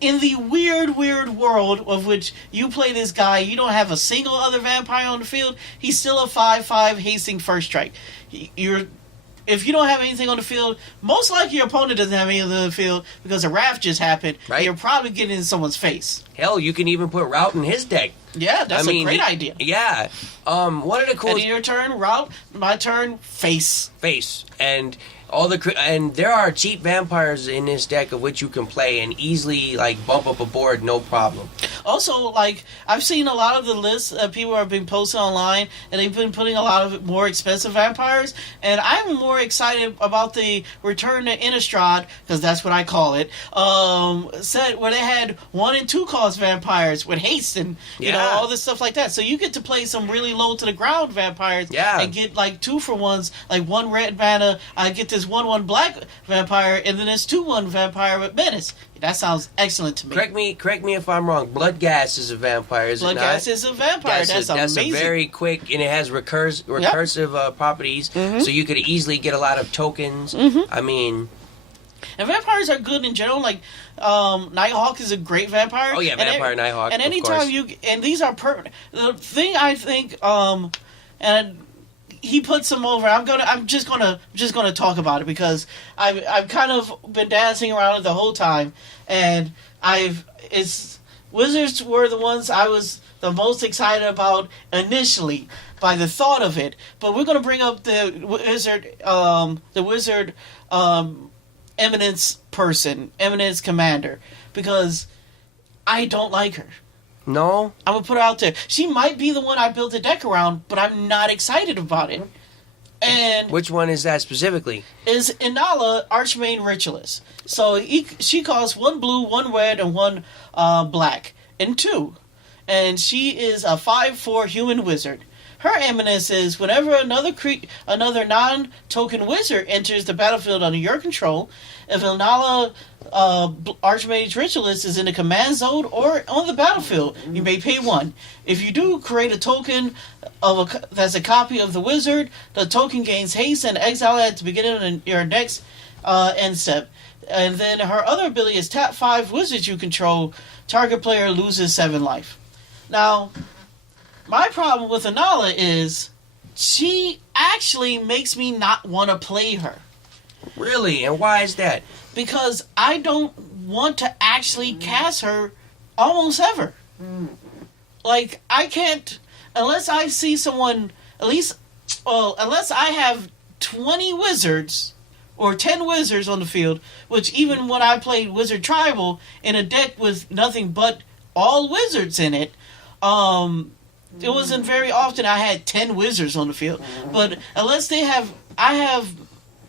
in the weird world of which you play this guy, you don't have a single other vampire on the field, he's still a 5/5 hasting first strike. If you don't have anything on the field, most likely your opponent doesn't have anything on the field because a raft just happened. Right. And you're probably getting in someone's face. Hell, you can even put Route in his deck. Yeah, that's a great idea. Yeah. One of the coolest... And your turn, Route. My turn, face. Face. And there are cheap vampires in this deck of which you can play and easily bump up a board, no problem. Also, I've seen a lot of the lists that people have been posting online, and they've been putting a lot of more expensive vampires, and I'm more excited about the Return to Innistrad, because that's what I call it, set where they had 1 and 2 cost vampires with haste and all this stuff like that. So you get to play some really low to the ground vampires and get 2-for-1s, like 1 red mana, I get this 1/1 black vampire, and then there's 2/1 vampire with menace. That sounds excellent to me. Correct me if I'm wrong. Bloodghast is a vampire, is it not? Bloodghast is a vampire. That's amazing. That's a very quick, and it has recursive properties, so you could easily get a lot of tokens. I mean... And vampires are good in general. Nighthawk is a great vampire. Oh yeah, Vampire Nighthawk. And anytime and these are permanent. The thing I think, and he puts them over. I'm just gonna talk about it because I've kind of been dancing around it the whole time, and Wizards were the ones I was the most excited about initially by the thought of it. But we're gonna bring up the Wizard Eminence Commander, because I don't like her. No? I'm going to put it out there. She might be the one I built a deck around, but I'm not excited about it. And which one is that specifically? Is Inala, Archmage Ritualist. So she costs 1 blue, 1 red, and 1 black, and 2. And she is a 5/4 human wizard. Her eminence is whenever another non-token wizard enters the battlefield under your control, if Inala Archmage Ritualist is in the command zone or on the battlefield, you may pay 1. If you do, create a token that's a copy of the wizard. The token gains haste and exile at the beginning of your next end step. And then her other ability is tap 5 wizards you control. Target player loses 7 life. Now, my problem with Inala is she actually makes me not want to play her. Really? And why is that? Because I don't want to actually cast her almost ever. I can't, unless I see someone, unless I have 20 wizards or 10 wizards on the field, which even when I played Wizard Tribal in a deck with nothing but all wizards in it, it wasn't very often I had 10 wizards on the field. But unless I have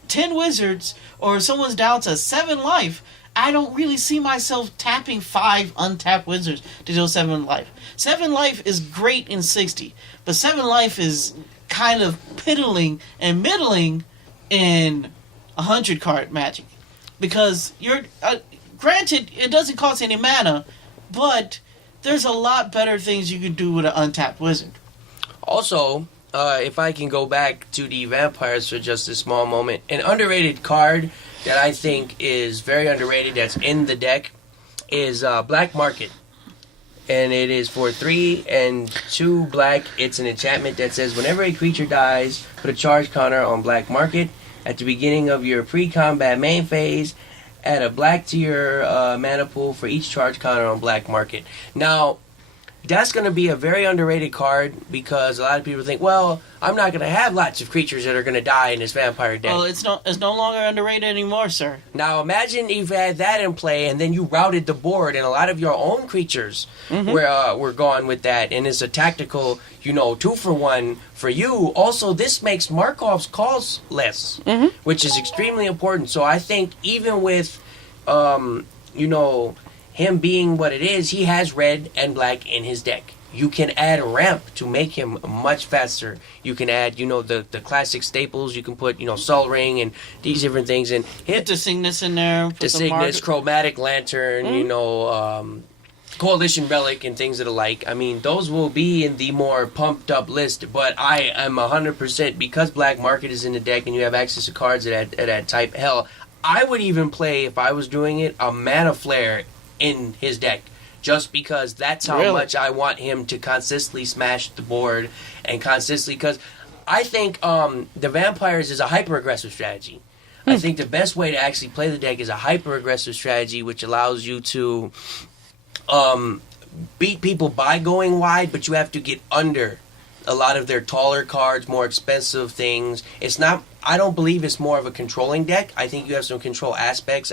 10 wizards or someone's down to 7 life, I don't really see myself tapping 5 untapped wizards to deal 7 life. 7 life is great in 60, but 7 life is kind of piddling and middling in 100 card Magic. Because granted, it doesn't cost any mana, but there's a lot better things you can do with an untapped wizard. Also, if I can go back to the vampires for just a small moment, an underrated card that I think is very underrated that's in the deck is Black Market. And it is for 3 and 2 black. It's an enchantment that says whenever a creature dies, put a charge counter on Black Market. At the beginning of your pre-combat main phase, add a black to your mana pool for each charge counter on Black Market. Now, that's going to be a very underrated card because a lot of people think, well, I'm not going to have lots of creatures that are going to die in this vampire deck. Well, it's no longer underrated anymore, sir. Now imagine if you had that in play and then you routed the board and a lot of your own creatures were gone with that, and it's a tactical, 2-for-1 for you. Also, this makes Markov's calls less, which is extremely important. So I think even with, him being what it is, he has red and black in his deck. You can add ramp to make him much faster. You can add, the classic staples. You can put, Sol Ring and these different things. And Put the Cygnus in there. The Cygnus, Chromatic Lantern, Coalition Relic and things of the like. I mean, those will be in the more pumped up list. But I am 100%, because Black Market is in the deck and you have access to cards at that type. Hell, I would even play, if I was doing it, a Mana Flare in his deck, just because that's how much I want him to consistently smash the board and consistently, because I think the Vampires is a hyper-aggressive strategy. I think the best way to actually play the deck is a hyper-aggressive strategy, which allows you to beat people by going wide, but you have to get under a lot of their taller cards, more expensive things. I don't believe it's more of a controlling deck. I think you have some control aspects,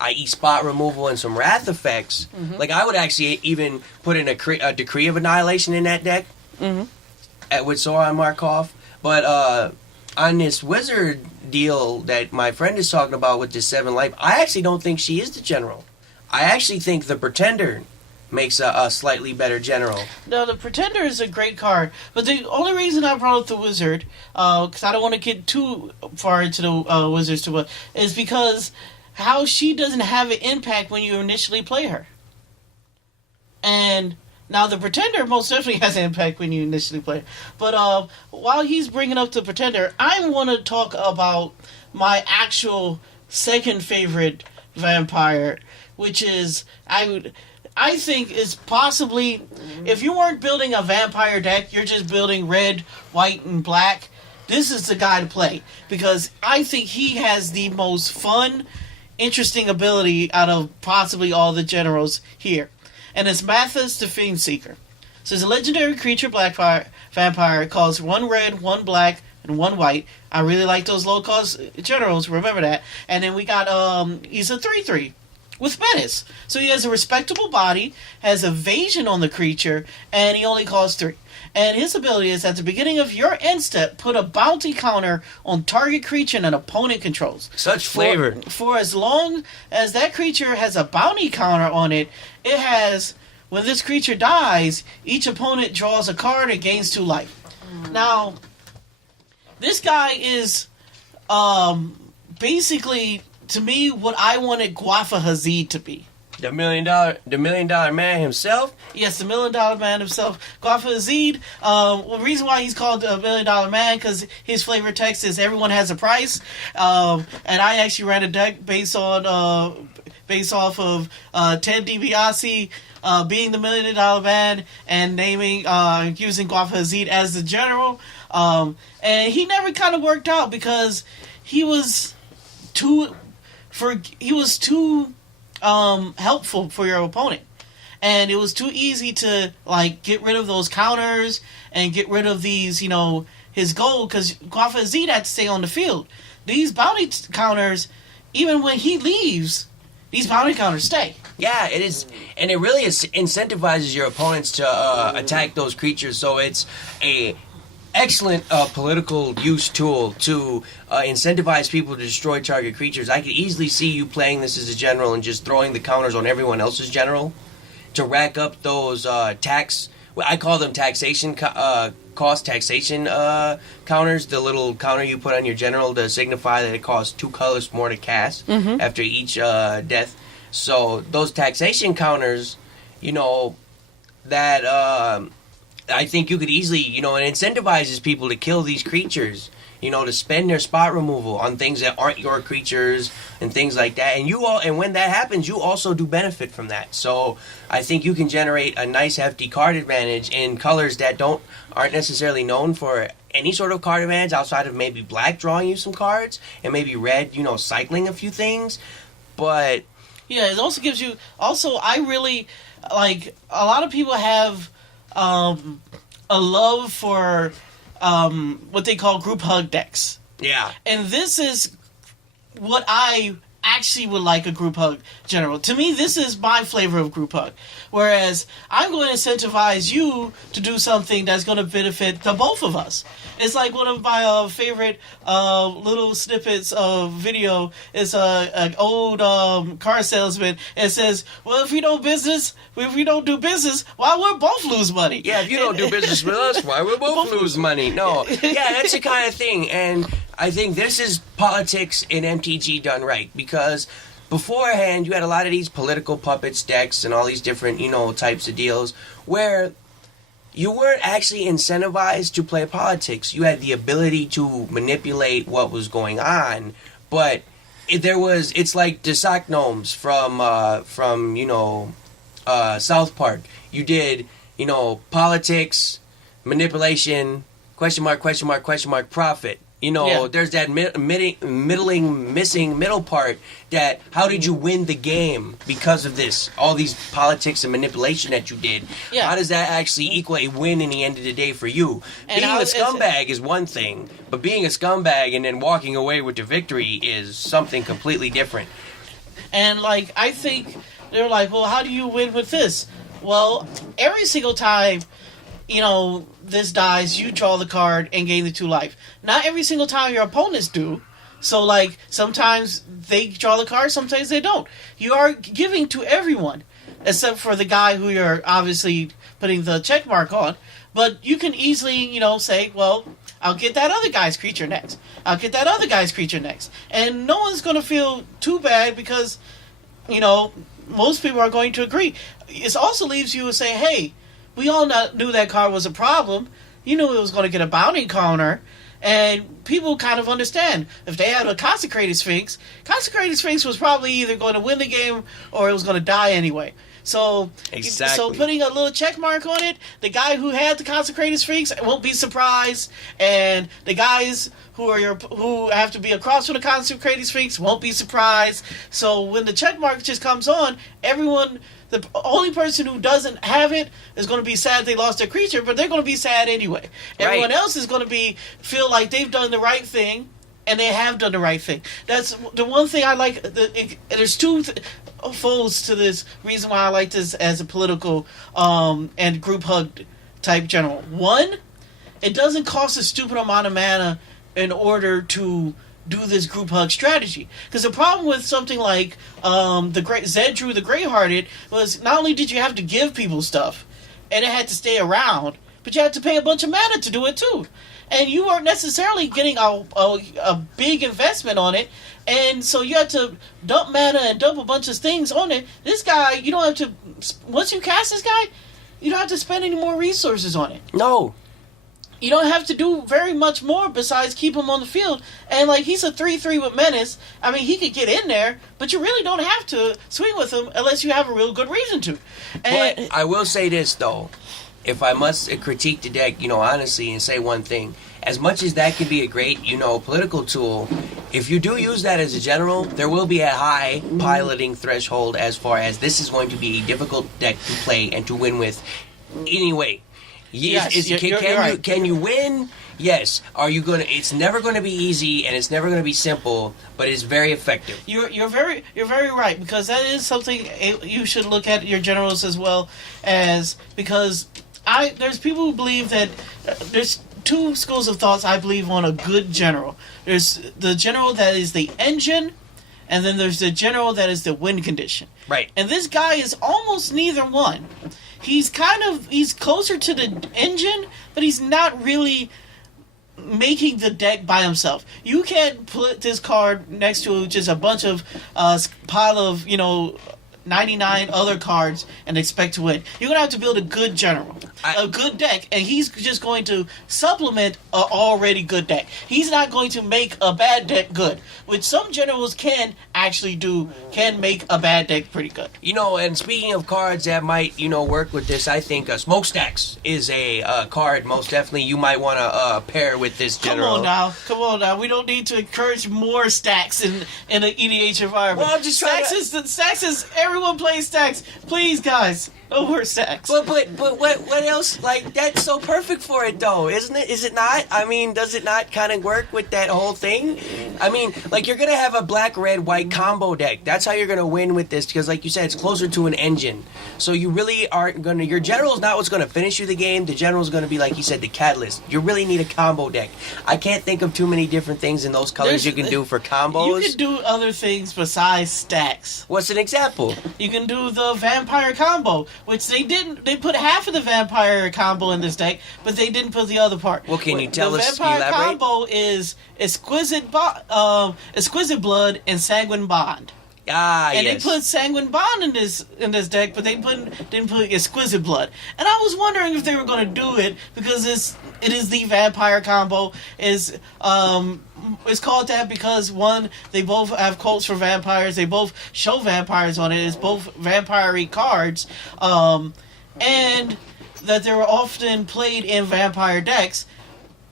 i.e. spot removal and some wrath effects. Like, I would actually even put in a Decree of Annihilation in that deck with Zoran Markov. But on this Wizard deal that my friend is talking about with this 7 life, I actually don't think she is the general. I actually think the Pretender makes a slightly better general. No, the Pretender is a great card, but the only reason I brought up the Wizard, because I don't want to get too far into the Wizards is because how she doesn't have an impact when you initially play her. And now the Pretender most definitely has an impact when you initially play her. But while he's bringing up the Pretender, I want to talk about my actual second favorite vampire, which is, I think is possibly, if you weren't building a vampire deck, you're just building red, white, and black, this is the guy to play. Because I think he has the most fun, interesting ability out of possibly all the generals here. And it's Mathis the Fiendseeker. So it's a legendary creature vampire. It costs 1 red, 1 black, and 1 white. I really like those low cost generals, remember that. And then we got, he's a 3/3. With menace. So he has a respectable body, has evasion on the creature, and he only costs 3. And his ability is at the beginning of your end step, put a bounty counter on target creature an opponent controls. Such flavor. For as long as that creature has a bounty counter on it, it has, when this creature dies, each opponent draws a card and gains 2 life. Now, this guy is basically, to me, what I wanted Gwafa Hazid to be. The million dollar man himself? Yes, the $1 million man himself. Gwafa Hazid, the reason why he's called the $1 million man, because his flavor text is everyone has a price. And I actually ran a deck based off of Ted DiBiase being the $1 million man and naming, using Gwafa Hazid as the general. And he never kind of worked out because he was too helpful for your opponent, and it was too easy to get rid of those counters and get rid of these, his goal, because Gwafa Hazid had to stay on the field. These bounty counters, even when he leaves, these bounty counters stay. Yeah, it is, and it really incentivizes your opponents to attack those creatures. So it's a excellent political use tool to incentivize people to destroy target creatures. I could easily see you playing this as a general and just throwing the counters on everyone else's general to rack up those tax. I call them taxation cost taxation counters. The little counter you put on your general to signify that it costs 2 colors more to cast after each death. So those taxation counters, that. I think you could easily, it incentivizes people to kill these creatures, to spend their spot removal on things that aren't your creatures and things like that. And when that happens, you also do benefit from that. So I think you can generate a nice hefty card advantage in colors that aren't necessarily known for any sort of card advantage outside of maybe black drawing you some cards and maybe red, cycling a few things. But yeah, it also gives you, I really, a lot of people have a love for what they call group hug decks. Yeah. And this is what I actually would like a group hug general. To me, this is my flavor of group hug. Whereas I'm going to incentivize you to do something that's going to benefit the both of us. It's like one of my favorite little snippets of video is an old car salesman. It says, well, if we don't do business, why would both lose money? Yeah, if you don't do business with us, why would both lose money? No. Yeah, that's the kind of thing. And I think this is politics in MTG done right, because beforehand you had a lot of these political puppets decks and all these different, types of deals where you weren't actually incentivized to play politics. You had the ability to manipulate what was going on, but it's like the sock gnomes from South Park. You did, politics, manipulation, question mark, profit. There's that missing middle part that how did you win the game because of this? All these politics and manipulation that you did. Yeah. How does that actually equal a win in the end of the day for you? And being a scumbag is one thing, but being a scumbag and then walking away with the victory is something completely different. And, I think they're like, well, how do you win with this? Well, every single time this dies, you draw the card and gain the 2 life. Not every single time your opponents do. So, sometimes they draw the card, sometimes they don't. You are giving to everyone, except for the guy who you're obviously putting the check mark on. But you can easily, say, well, I'll get that other guy's creature next. I'll get that other guy's creature next. And no one's going to feel too bad because, most people are going to agree. It also leaves you to say, hey, we all knew that card was a problem. You knew it was going to get a bounty counter. And people kind of understand. If they had a Consecrated Sphinx was probably either going to win the game or it was going to die anyway. So, exactly. So putting a little check mark on it, the guy who had the Consecrated Sphinx won't be surprised. And the guys who have to be across from the Consecrated Sphinx won't be surprised. So when the check mark just comes on, the only person who doesn't have it is going to be sad they lost their creature, but they're going to be sad anyway. Right. Everyone else is going to feel like they've done the right thing, and they have done the right thing. That's the one thing I like. There's two folds to this reason why I like this as a political and group hug type general. One, it doesn't cost a stupid amount of mana in order to do this group hug strategy. Because the problem with something like Zedru the Greyhearted was not only did you have to give people stuff, and it had to stay around, but you had to pay a bunch of mana to do it too. And you weren't necessarily getting a big investment on it, and so you had to dump mana and dump a bunch of things on it. This guy, you don't have to, once you cast this guy, you don't have to spend any more resources on it. No. You don't have to do very much more besides keep him on the field. And, he's a 3/3 with Menace. I mean, he could get in there, but you really don't have to swing with him unless you have a real good reason to. But I will say this, though. If I must critique the deck, honestly, and say one thing. As much as that can be a great, political tool, if you do use that as a general, there will be a high piloting threshold as far as this is going to be a difficult deck to play and to win with anyway. Yes, you're right. Can you win? Yes. Are you gonna? It's never going to be easy, and it's never going to be simple, but it's very effective. You're very right, because that is something you should look at your generals as well as, because there's people who believe that there's 2 schools of thoughts I believe on a good general. There's the general that is the engine, and then there's the general that is the win condition. Right. And this guy is almost neither one. He's closer to the engine, but he's not really making the deck by himself. You can't put this card next to just a bunch of pile of 99 other cards and expect to win. You're going to have to build a good general, a good deck, and he's just going to supplement an already good deck. He's not going to make a bad deck good, which some generals can actually do, can make a bad deck pretty good. And speaking of cards that might, work with this, I think Smokestacks is a card most definitely you might want to pair with this general. Come on now. We don't need to encourage more stacks in an EDH environment. Well, I'm just stacks is everyone plays stacks. Please, guys, no more stacks. But what else? Like, that's so perfect for it, though, isn't it? Is it not? I mean, does it not kind of work with that whole thing? I mean, like, you're gonna have a black, red, white combo deck. That's how you're gonna win with this, because, like you said, it's closer to an engine. So you really aren't gonna. Your general's not what's gonna finish you the game. The general's gonna be, like you said, the catalyst. You really need a combo deck. I can't think of too many different things in those colors you can do for combos. You can do other things besides stacks. What's an example? You can do the vampire combo, which they didn't. They put half of the vampire combo in this deck, but they didn't put the other part. Well, can you tell us? The vampire Elaborate? combo is exquisite blood and sanguine bond. And yes. they put sanguine bond in this deck, but didn't put exquisite blood. And I was wondering if they were going to do it because it is the vampire combo. It's called that because one, they both have quotes for vampires. They both show vampires on it. It's both vampire-y cards, and that they were often played in vampire decks.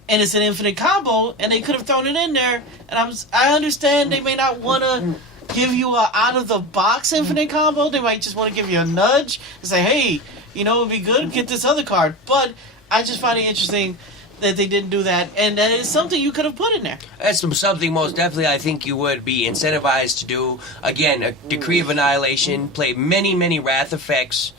And it's an infinite combo, and they could have thrown it in there. And I understand they may not want to give you a out-of-the-box infinite combo. They might just want to give you a nudge and say, hey, it would be good, get this other card. But I just find it interesting that they didn't do that, and that is something you could have put in there. That's something most definitely I think you would be incentivized to do. Again, a Decree of Annihilation, play many, many Wrath effects.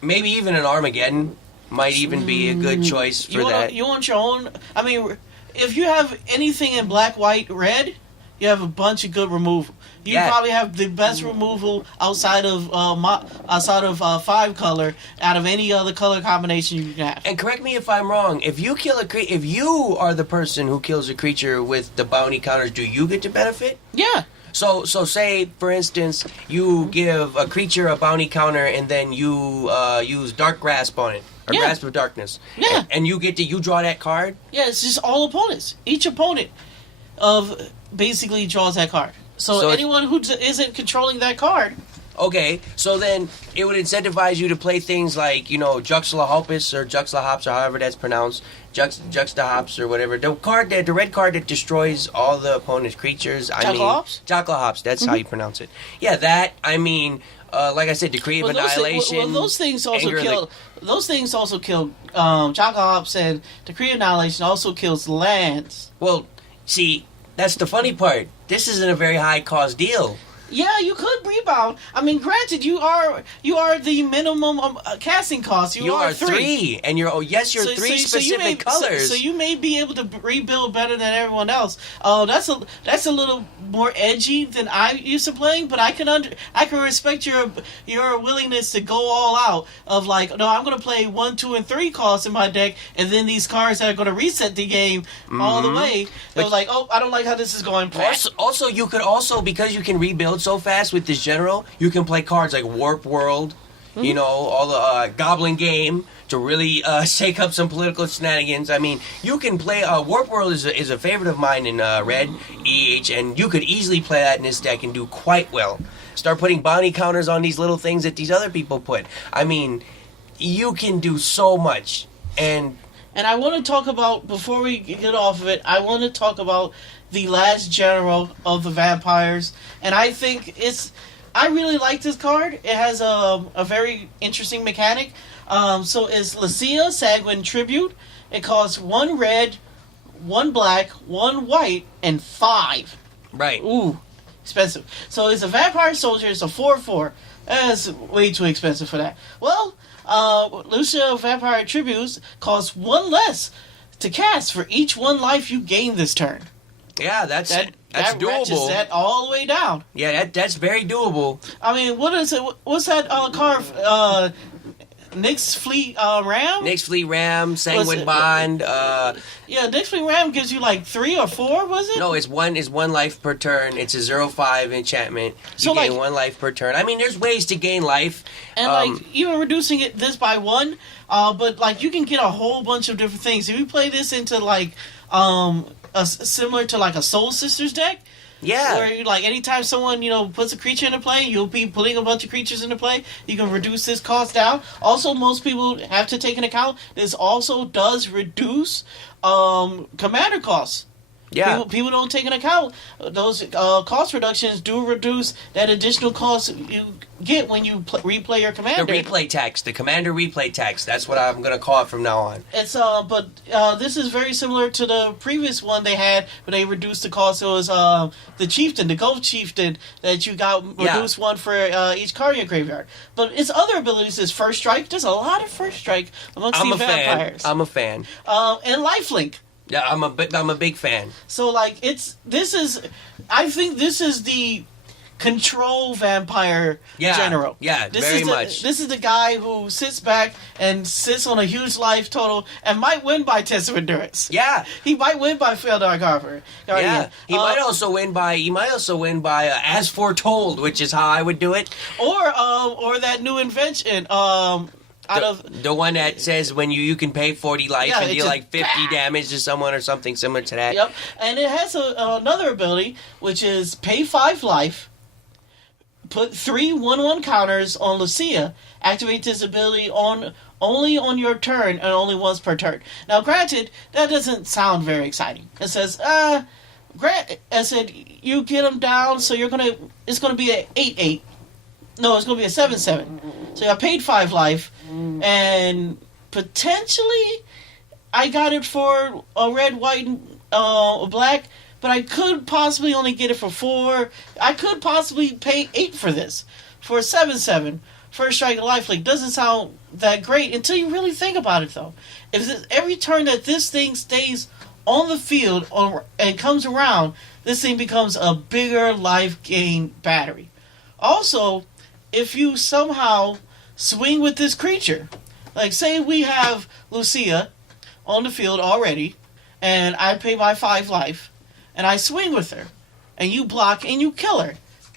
Maybe even an Armageddon might even be a good choice for that. You want your own... I mean, if you have anything in black, white, red... You have a bunch of good removal. You probably have the best removal outside of 5 color out of any other color combination you can have. And correct me if I'm wrong. If you kill if you are the person who kills a creature with the bounty counters, do you get to benefit? Yeah. So say for instance you give a creature a bounty counter and then you use Dark Grasp on it. Or Grasp of Darkness. Yeah. And you draw that card? Yeah, it's just all opponents. Each opponent basically draws that card. So anyone who isn't controlling that card... Okay, so then it would incentivize you to play things like, Juxlahops or Juxlahops or however that's pronounced. Juxtahops or whatever. The red card that destroys all the opponent's creatures. Juxlahops, that's how you pronounce it. Yeah, that, like I said, Decree of Annihilation. Those things also kill... Those things also kill... Juxlahops and Decree of Annihilation also kills lands. Well, see... That's the funny part. This isn't a very high-cost deal. Yeah, you could rebound. I mean, granted, you are the minimum casting cost. You are 3, and you're 3 specific colors. So you may be able to rebuild better than everyone else. That's a little more edgy than I used to playing, but I can respect your willingness to go all out of like, no, I'm going to play 1, 2, and 3 costs in my deck, and then these cards that are going to reset the game all the way. They're like, oh, I don't like how this is going. Also, you could because you can rebuild so fast with this general, you can play cards like Warp World, all the Goblin Game to really shake up some political shenanigans. I mean, you can play Warp World is a favorite of mine in Red EH, and you could easily play that in this deck and do quite well. Start putting bounty counters on these little things that these other people put. I mean, you can do so much. And I want to talk about, before we get off of it, I want to talk about the last general of the vampires. And I think I really like this card. It has a very interesting mechanic. So it's Lycia, Sanguine Tribute. It costs 1 red, 1 black, 1 white, and 5. Right. Ooh, expensive. So it's a vampire soldier. It's a 4/4. That's way too expensive for that. Well, Lycia Vampire Tributes costs 1 less to cast for each 1 life you gain this turn. Yeah, that's that doable. Ratchets that all the way down. Yeah, that's very doable. I mean, what is it? What's that card? Nyx's Fleet Ram? Nyx's Fleet Ram, Sanguine Bond. Yeah, Nyx's Fleet Ram gives you like 3 or 4, was it? No, it's one life per turn. It's a 0/5 enchantment. You gain 1 life per turn. I mean, there's ways to gain life. And even reducing this by 1, but like you can get a whole bunch of different things. If you play this into like similar to like a Soul Sisters deck. Yeah. Where you like anytime someone, puts a creature into play, you'll be putting a bunch of creatures into play. You can reduce this cost down. Also, most people have to take into account this also does reduce commander costs. Yeah. People don't take into account those cost reductions do reduce that additional cost you get when you replay your commander. The replay tax, the commander replay tax. That's what I'm going to call it from now on. It's but this is very similar to the previous one they had, where they reduced the cost. It was the chieftain, the Gulf chieftain, that you got reduced one for each card in your graveyard. But its other abilities is first strike. There's a lot of first strike amongst these vampires. I'm a fan. And lifelink. Yeah, I'm a big fan. So I think this is the control vampire general. Yeah, very much. This is the guy who sits back and sits on a huge life total and might win by test of endurance. Yeah, he might win by failed Guardian. Yeah, he might also win by as foretold, which is how I would do it. Or that new invention. The one that says when you can pay 40 life and deal like 50 damage to someone or something similar to that. Yep, and it has another ability, which is pay 5 life, put 3 1/1 counters on Lucia, activate this ability only on your turn and only once per turn. Now, granted, that doesn't sound very exciting. It says, I said you get them down, so it's gonna be an 8/8. No, it's going to be a 7/7. So I paid 5 life, and potentially I got it for a red, white, and black, but I could possibly only get it for 4. I could possibly pay 8 for this. For a 7/7, first strike lifelink doesn't sound that great until you really think about it, though. Every turn that this thing stays on the field and comes around, this thing becomes a bigger life gain battery. Also, if you somehow swing with this creature, like say we have Lucia on the field already, and I pay my 5 life, and I swing with her, and you block and you kill her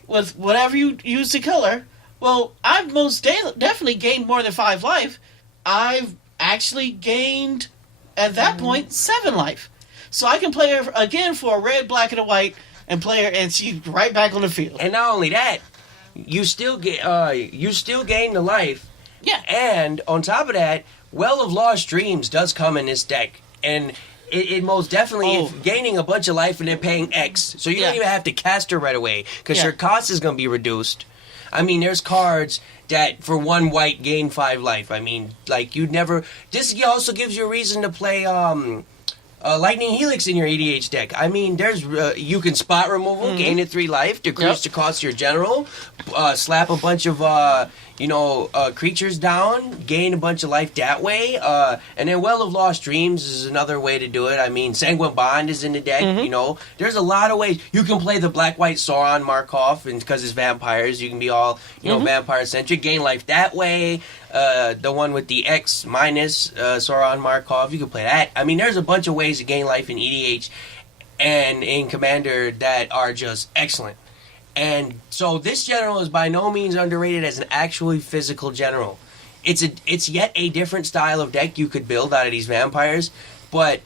with whatever you use to kill her, well, I've most definitely gained more than 5 life. I've actually gained, at that point, 7 life. So I can play her again for a red, black, and a white, and play her, and she's right back on the field. And not only that, you still gain the life. Yeah. And on top of that, Well of Lost Dreams does come in this deck, and it most definitely is gaining a bunch of life and then paying X. So you don't even have to cast her right away because your cost is going to be reduced. I mean, there's cards that for 1 white gain 5 life. I mean, like you'd never. This also gives you a reason to play Lightning Helix in your EDH deck. I mean, there's you can spot removal, gain it 3 life, decrease the cost of your general, slap a bunch of creatures down, gain a bunch of life that way. And then Well of Lost Dreams is another way to do it. I mean, Sanguine Bond is in the deck. There's a lot of ways you can play the black-white Sauron Markov, and because it's vampires, you can be all vampire centric, gain life that way. The one with the X minus Sauron Markov, you can play that. I mean, there's a bunch of ways to gain life in EDH and in Commander that are just excellent. And so this general is by no means underrated as an actually physical general. It's yet a different style of deck you could build out of these vampires, but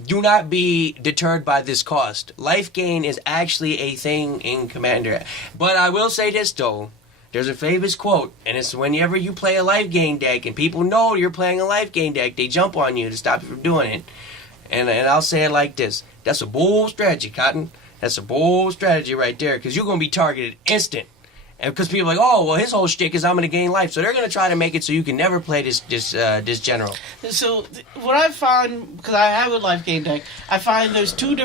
do not be deterred by this cost. Life gain is actually a thing in Commander. But I will say this, though. There's a famous quote, and it's whenever you play a life gain deck and people know you're playing a life gain deck, they jump on you to stop you from doing it. And I'll say it like this. That's a bold strategy, Cotton. That's a bold strategy right there, because you're going to be targeted instant. And because people are like, oh, well, his whole shtick is I'm going to gain life. So they're going to try to make it so you can never play this general. So what I find, because I have a life gain deck, I find there's two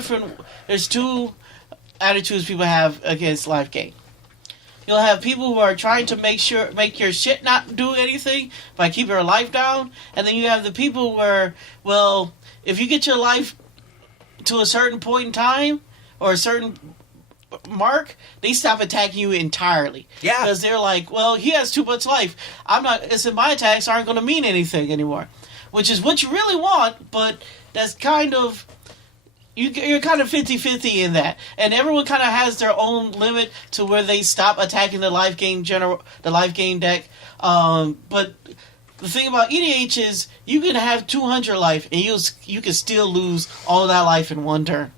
attitudes people have against life gain. You'll have people who are trying to make your shit not do anything by keeping your life down. And then you have the people where, well, if you get your life to a certain point in time or a certain mark, they stop attacking you entirely. Yeah. Because they're like, well, he has too much life. My attacks aren't going to mean anything anymore. Which is what you really want, but that's kind of... You're kind of 50-50 in that. And everyone kind of has their own limit to where they stop attacking the life gain deck. But the thing about EDH is you can have 200 life and you can still lose all of that life in one turn.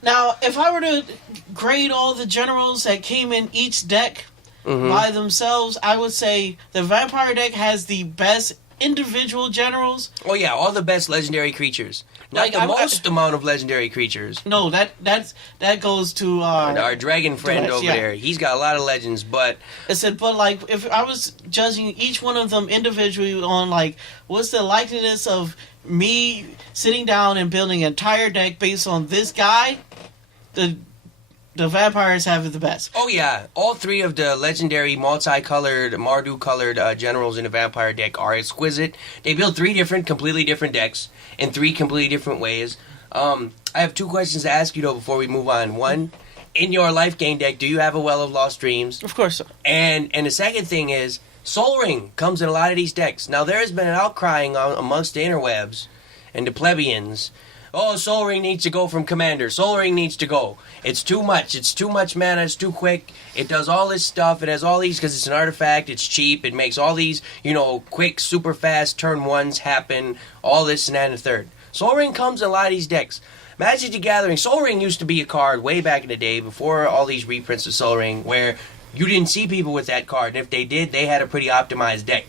Now, if I were to grade all the generals that came in each deck by themselves, I would say the Vampire deck has the best individual generals. Oh yeah, all the best legendary creatures. Not the most amount of legendary creatures. No, that goes to our dragon friend over yeah. there. He's got a lot of legends, but I said, but like if I was judging each one of them individually on like what's the likeliness of me sitting down and building an entire deck based on this guy, the vampires have it the best. Oh yeah, all three of the legendary multicolored, Mardu-colored generals in the vampire deck are exquisite. They build three completely different decks in three completely different ways. I have two questions to ask you though before we move on. One, in your life gain deck, do you have a Well of Lost Dreams? Of course. And the second thing is, Soul Ring comes in a lot of these decks. Now there has been an outcrying amongst the interwebs and the plebeians. Oh, Soul Ring needs to go from Commander. Soul Ring needs to go. It's too much. It's too much mana. It's too quick. It does all this stuff. It has all these because it's an artifact. It's cheap. It makes all these, quick, super fast turn ones happen. All this and that and the third. Soul Ring comes in a lot of these decks. Magic the Gathering. Soul Ring used to be a card way back in the day before all these reprints of Soul Ring where you didn't see people with that card. And if they did, they had a pretty optimized deck.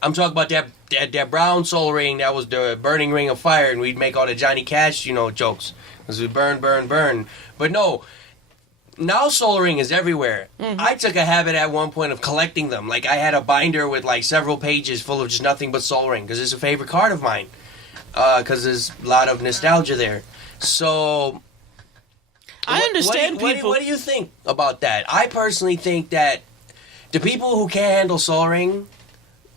I'm talking about that brown Soul Ring that was the Burning Ring of Fire, and we'd make all the Johnny Cash, jokes. Because we burn, burn, burn. But no, now Soul Ring is everywhere. Mm-hmm. I took a habit at one point of collecting them. Like, I had a binder with, like, several pages full of just nothing but Soul Ring, because it's a favorite card of mine. Because there's a lot of nostalgia there. So... I understand people... What do you think about that? I personally think that the people who can't handle Soul Ring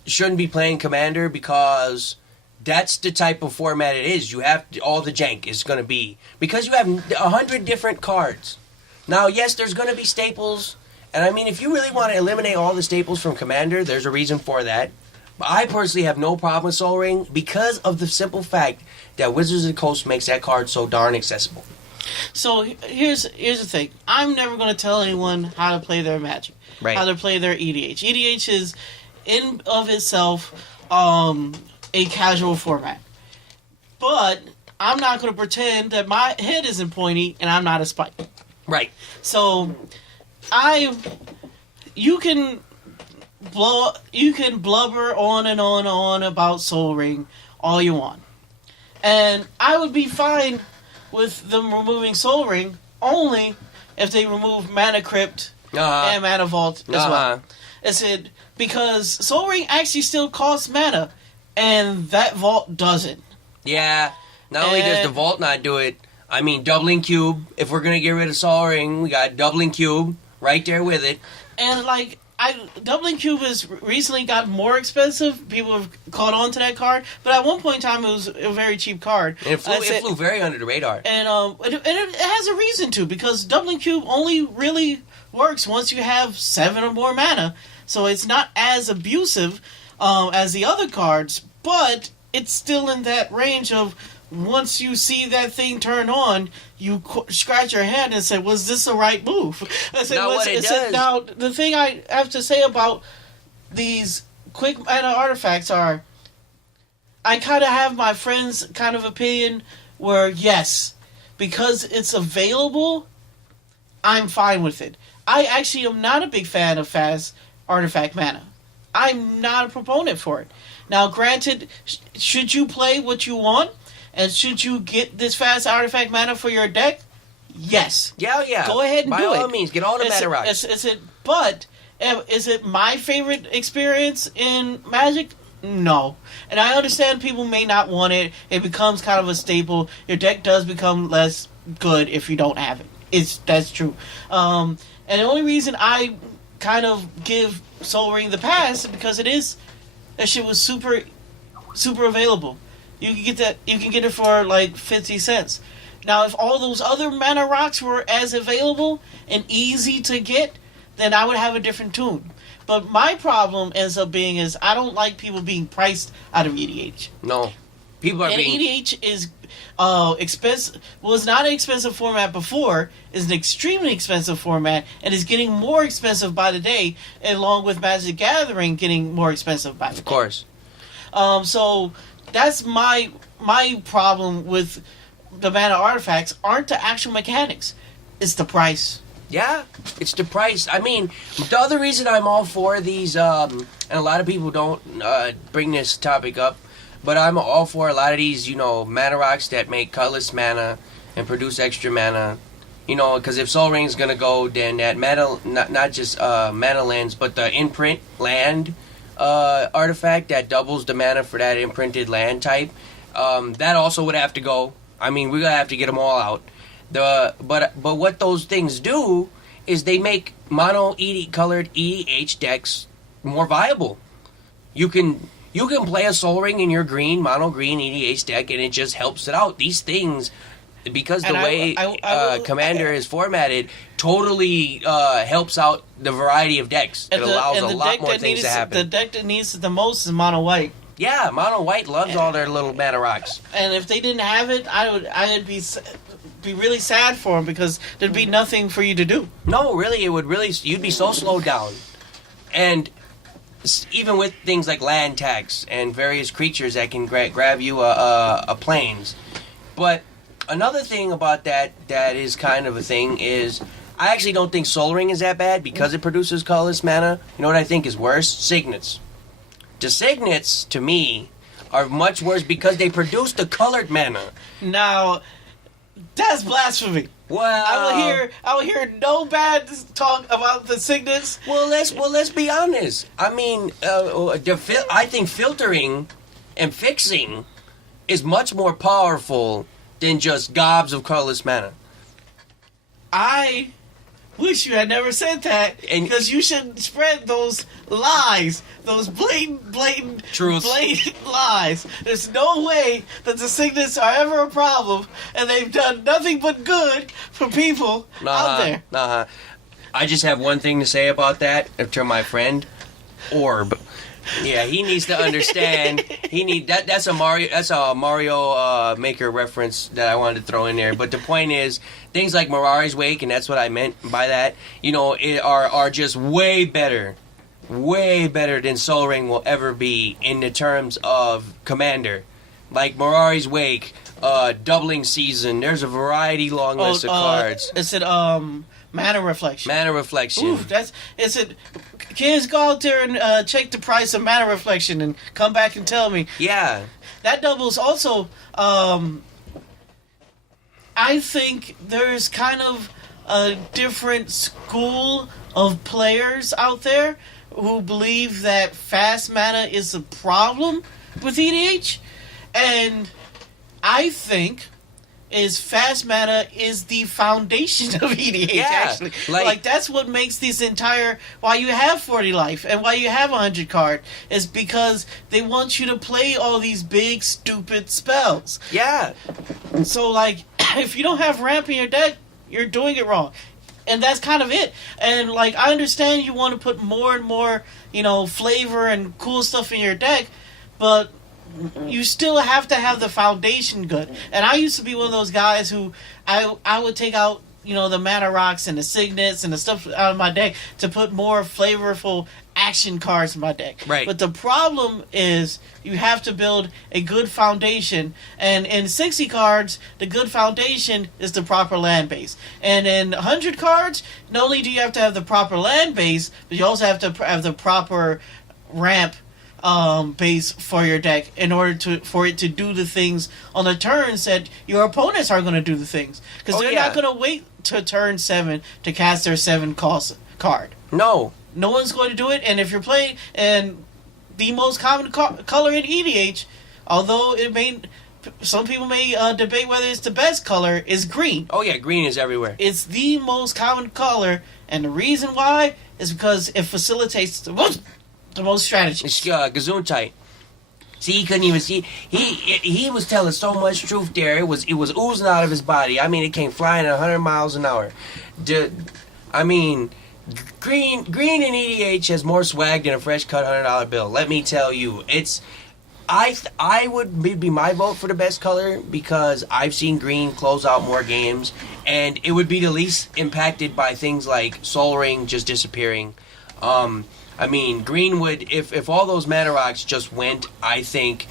shouldn't be playing Commander because that's the type of format it is. You have all the jank is going to be because you have 100 different cards. Now, yes, there's going to be staples, and I mean, if you really want to eliminate all the staples from Commander, there's a reason for that. But I personally have no problem with Soul Ring because of the simple fact that Wizards of the Coast makes that card so darn accessible. So here's the thing. I'm never going to tell anyone how to play their Magic, right. How to play their EDH. EDH is in of itself a casual format. But I'm not going to pretend that my head isn't pointy and I'm not a spike. Right. So you can blubber on and on and on about Soul Ring all you want. And I would be fine with them removing Soul Ring only if they remove Mana Crypt and Mana Vault as well. I said, because Soul Ring actually still costs mana, and that Vault doesn't. Yeah, not only does the Vault not do it, I mean, Doubling Cube, if we're going to get rid of Soul Ring, we got Doubling Cube right there with it. And, like, Doubling Cube has recently got more expensive. People have caught on to that card, but at one point in time, it was a very cheap card. And it flew very under the radar. And it has a reason to, because Doubling Cube only really works once you have 7 or more mana. So it's not as abusive as the other cards, but it's still in that range of once you see that thing turn on, you scratch your head and say, was this the right move? Now, the thing I have to say about these quick mana artifacts are, I kind of have my friend's kind of opinion where, yes, because it's available, I'm fine with it. I actually am not a big fan of fast artifact mana. I'm not a proponent for it. Now, granted, should you play what you want, and should you get this fast artifact mana for your deck? Yes. Yeah. Go ahead and do it. By all means, get all the mana rocks. But is it my favorite experience in Magic? No. And I understand people may not want it. It becomes kind of a staple. Your deck does become less good if you don't have it. That's true. And the only reason I kind of give Soul Ring the pass is because that shit was super available. You can get it for like 50 cents. Now, if all those other mana rocks were as available and easy to get, then I would have a different tune. But my problem ends up being is I don't like people being priced out of EDH. No. People are EDH is expensive. Was not an expensive format before. Is an extremely expensive format and is getting more expensive by the day, along with Magic the Gathering getting more expensive by the day. Of course. So that's my problem with the mana artifacts aren't the actual mechanics. It's the price. Yeah, it's the price. I mean, the other reason I'm all for these, and a lot of people don't bring this topic up, but I'm all for a lot of these, mana rocks that make colorless mana and produce extra mana. Because if Soul Ring's gonna go, then that mana, not just mana lands, but the imprint land artifact that doubles the mana for that imprinted land type, that also would have to go. I mean, we're gonna have to get them all out. But what those things do is they make mono colored EDH decks more viable. You can play a Soul Ring in your mono green EDH deck, and it just helps it out. These things, because the way Commander is formatted, totally helps out the variety of decks. It allows a lot more things to happen. The deck that needs it the most is mono white. Yeah, mono white loves all their little mana rocks. And if they didn't have it, I'd be really sad for them, because there'd be nothing for you to do. No, really, you'd be so slowed down. And even with things like land tags and various creatures that can grab you a plains. But another thing about that is kind of a thing is, I actually don't think Soul Ring is that bad because it produces colorless mana. You know what I think is worse? Signets. The Signets, to me, are much worse because they produce the colored mana. Now, that's blasphemy. Well, I will hear no bad talk about the Signets. Well, let's be honest. I mean, I think filtering and fixing is much more powerful than just gobs of colorless mana. I wish you had never said that, because you shouldn't spread those lies, those blatant truth, blatant lies. There's no way that the Signets are ever a problem, and they've done nothing but good for people out there. I just have one thing to say about that to my friend Orb. Yeah, he needs to understand. That's a Mario Maker reference that I wanted to throw in there. But the point is, things like Mirari's Wake, and that's what I meant by that, are just way better than Soul Ring will ever be in the terms of Commander. Like Mirari's Wake, Doubling Season. There's a long list of cards. Is it Mana Reflection? Mana Reflection. Oof, kids, go out there and check the price of Mana Reflection and come back and tell me. Yeah. That doubles also. I think there's kind of a different school of players out there who believe that fast mana is a problem with EDH. And I think fast mana is the foundation of EDH, actually. Like, that's what makes this entire... Why you have 40 life and why you have 100 card is because they want you to play all these big, stupid spells. Yeah. So, if you don't have ramp in your deck, you're doing it wrong. And that's kind of it. And, I understand you want to put more and more, flavor and cool stuff in your deck, but you still have to have the foundation good. And I used to be one of those guys who I would take out, the mana rocks and the signets and the stuff out of my deck to put more flavorful action cards in my deck. Right. But the problem is you have to build a good foundation. And in 60 cards, the good foundation is the proper land base. And in 100 cards, not only do you have to have the proper land base, but you also have to have the proper ramp base for your deck in order for it to do the things on the turns that your opponents are going to do the things, because they're not going to wait to turn 7 to cast their 7 cost card. No one's going to do it. And if you're playing, and the most common color in EDH, although some people may debate whether it's the best color, is green. Oh yeah, green is everywhere. It's the most common color, and the reason why is because it facilitates the most strategy. It's Gesundheit. See, he couldn't even see. He was telling so much truth there. It was oozing out of his body. I mean, it came flying at 100 miles an hour. Green in EDH has more swag than a fresh cut $100 bill. Let me tell you, I would be my vote for the best color because I've seen green close out more games, and it would be the least impacted by things like Soul Ring just disappearing. Green would, if all those mana rocks just went, I think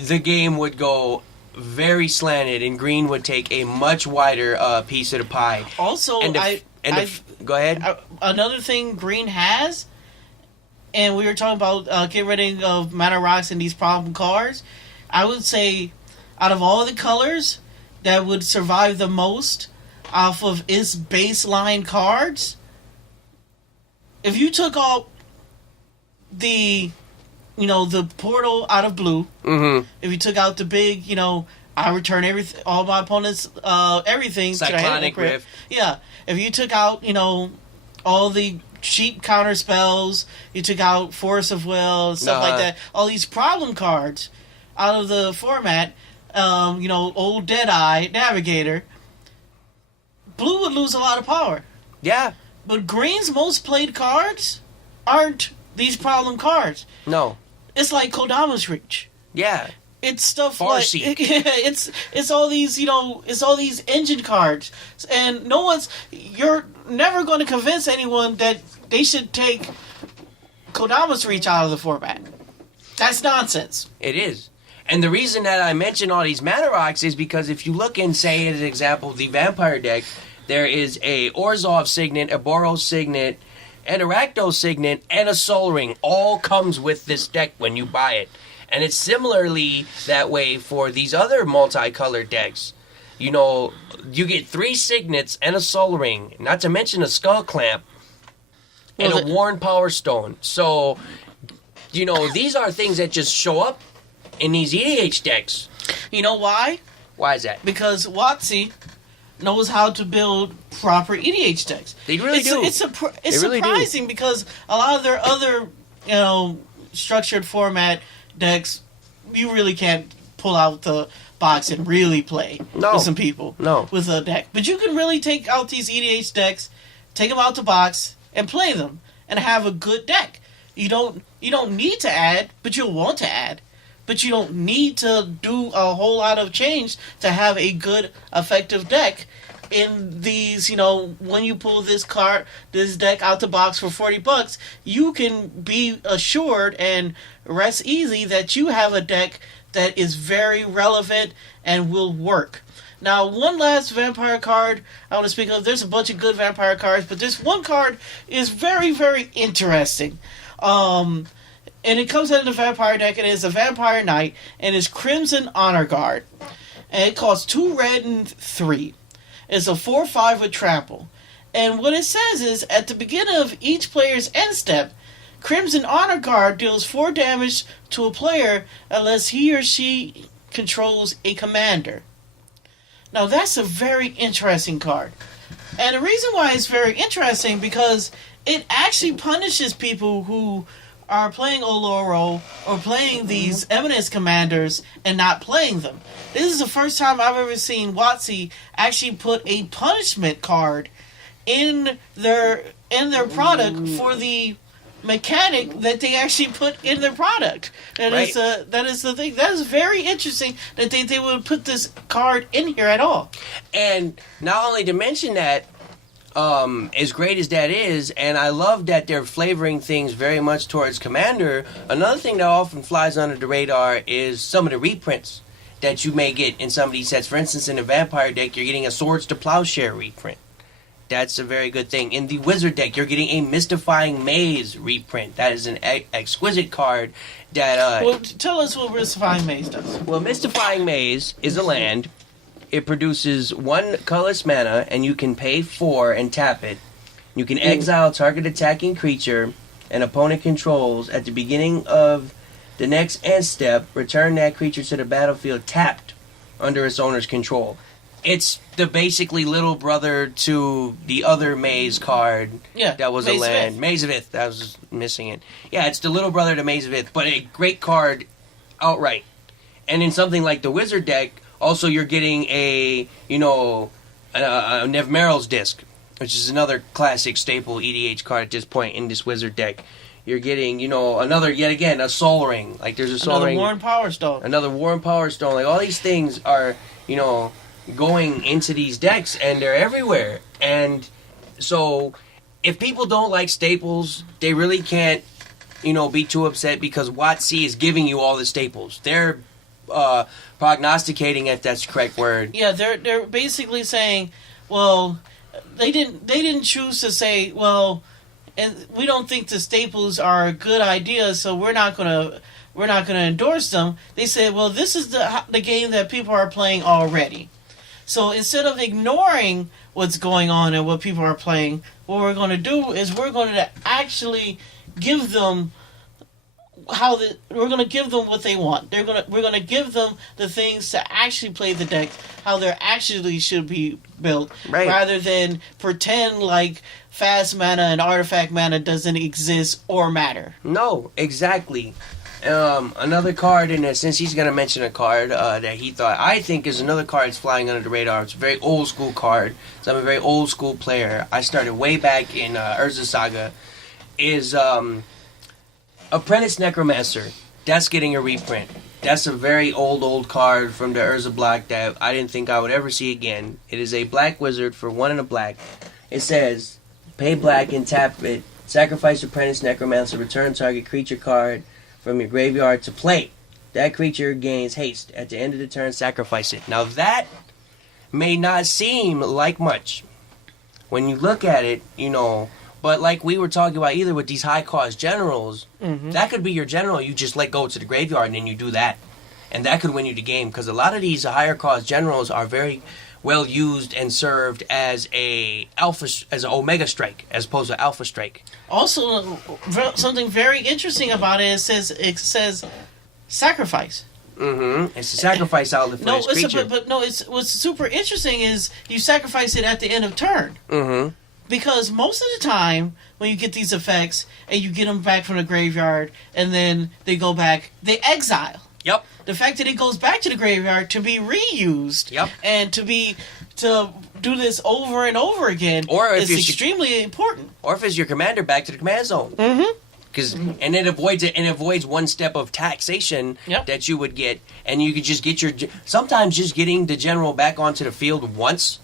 the game would go very slanted, and green would take a much wider piece of the pie. Also, And go ahead. Another thing Green has, and we were talking about getting rid of mana rocks and these problem cards. I would say, out of all the colors that would survive the most off of its baseline cards, if you took out the portal out of blue, if you took out the big, I return all my opponents, everything. Cyclonic Rift. Yeah. If you took out, all the cheap counter spells, you took out Force of Will, stuff like that, all these problem cards out of the format, old Deadeye, Navigator, blue would lose a lot of power. Yeah. But green's most played cards aren't these problem cards. No. It's like Kodama's Reach. Yeah. It's stuff Farseek. like it's all these it's all these engine cards, and you're never going to convince anyone that they should take Kodama's Reach out of the format. That's nonsense. It is. And the reason that I mention all these mana rocks is because if you look and say, as an example, the Vampire deck, there is a Orzhov Signet, a Boros Signet, an Rakdos Signet, and a Soul Ring. All comes with this deck when you buy it. And it's similarly that way for these other multicolored decks. You get 3 Signets and a Soul Ring, not to mention a Skull Clamp, and a Worn Power Stone. So, these are things that just show up in these EDH decks. You know why? Why is that? Because WotC knows how to build proper EDH decks. They really do. It's surprising because a lot of their other, structured format decks, you really can't pull out the box and really play with some people with a deck. But you can really take out these EDH decks, take them out the box, and play them, and have a good deck. You don't need to add, but you'll want to add. But you don't need to do a whole lot of change to have a good, effective deck. In these, when you pull this deck out the box for $40, you can be assured and rest easy that you have a deck that is very relevant and will work. Now, one last vampire card I want to speak of. There's a bunch of good vampire cards, but this one card is very, very interesting. And it comes out of the vampire deck, and it's a Vampire Knight, and it's Crimson Honor Guard. And it costs 2 red and 3. It's a 4/5 with trample. And what it says is, at the beginning of each player's end step, Crimson Honor Guard deals 4 damage to a player unless he or she controls a commander. Now that's a very interesting card. And the reason why it's very interesting, because it actually punishes people who are playing Oloro or playing these Eminence Commanders and not playing them. This is the first time I've ever seen WotC actually put a punishment card in their product for the mechanic that they actually put in their product. That is the thing. That is very interesting that they would put this card in here at all. And not only to mention that, as great as that is, and I love that they're flavoring things very much towards Commander, another thing that often flies under the radar is some of the reprints that you may get in some of these sets. For instance, in the Vampire deck, you're getting a Swords to Plowshare reprint. That's a very good thing. In the Wizard deck, you're getting a Mystifying Maze reprint. That is an exquisite card that... well, tell us what Mystifying Maze does. Well, Mystifying Maze is a land. It produces 1 colorless mana, and you can pay 4 and tap it. You can exile target attacking creature an opponent controls at the beginning of the next end step. Return that creature to the battlefield tapped under its owner's control. It's the basically little brother to the other Maze card that was Maze a land. of Ith. Maze of Ith. I was missing it. Yeah, it's the little brother to Maze of Ith, but a great card outright. And in something like the Wizard deck, also, you're getting a Nevmerl's Disc, which is another classic staple EDH card at this point in this Wizard deck. You're getting, another, yet again, a Soul Ring. Like, there's a Soul Ring. Another Worn Power Stone. Another Worn Power Stone. Like, all these things are, going into these decks, and they're everywhere. And so, if people don't like staples, they really can't, be too upset, because WotC is giving you all the staples. They're prognosticating, if that's the correct word. Yeah, they're basically saying, well, they didn't choose to say, well, and we don't think the staples are a good idea, so we're not gonna endorse them. They said, well, this is the game that people are playing already. So instead of ignoring what's going on and what people are playing, what we're going to do is we're going to actually give them we're going to give them what they want. We're going to give them the things to actually play the deck how they actually should be built, right, rather than pretend like fast mana and artifact mana doesn't exist or matter. No, exactly. Another card in there, since he's going to mention a card that I think is another card that's flying under the radar. It's a very old school card. So I'm a very old school player. I started way back in Urza Saga. Is Apprentice Necromancer. That's getting a reprint. That's a very old card from the Urza block that I didn't think I would ever see again. It is a black wizard for 1 and a black. It says, pay black and tap it. Sacrifice Apprentice Necromancer. Return target creature card from your graveyard to play. That creature gains haste. At the end of the turn, sacrifice it. Now that may not seem like much when you look at it, but like we were talking about, either with these high-cost generals, that could be your general you just let go to the graveyard and then you do that. And that could win you the game, because a lot of these higher-cost generals are very well used and served as an Omega Strike, as opposed to Alpha Strike. Also, something very interesting about it says sacrifice. It's a sacrifice outlet for this creature. What's super interesting is you sacrifice it at the end of turn. Because most of the time, when you get these effects, and you get them back from the graveyard, and then they go back, they exile. Yep. The fact that it goes back to the graveyard to be reused, and to do this over and over again, is extremely important. Or if it's your commander, back to the command zone. And it avoids one step of taxation that you would get, and you could just get sometimes just getting the general back onto the field once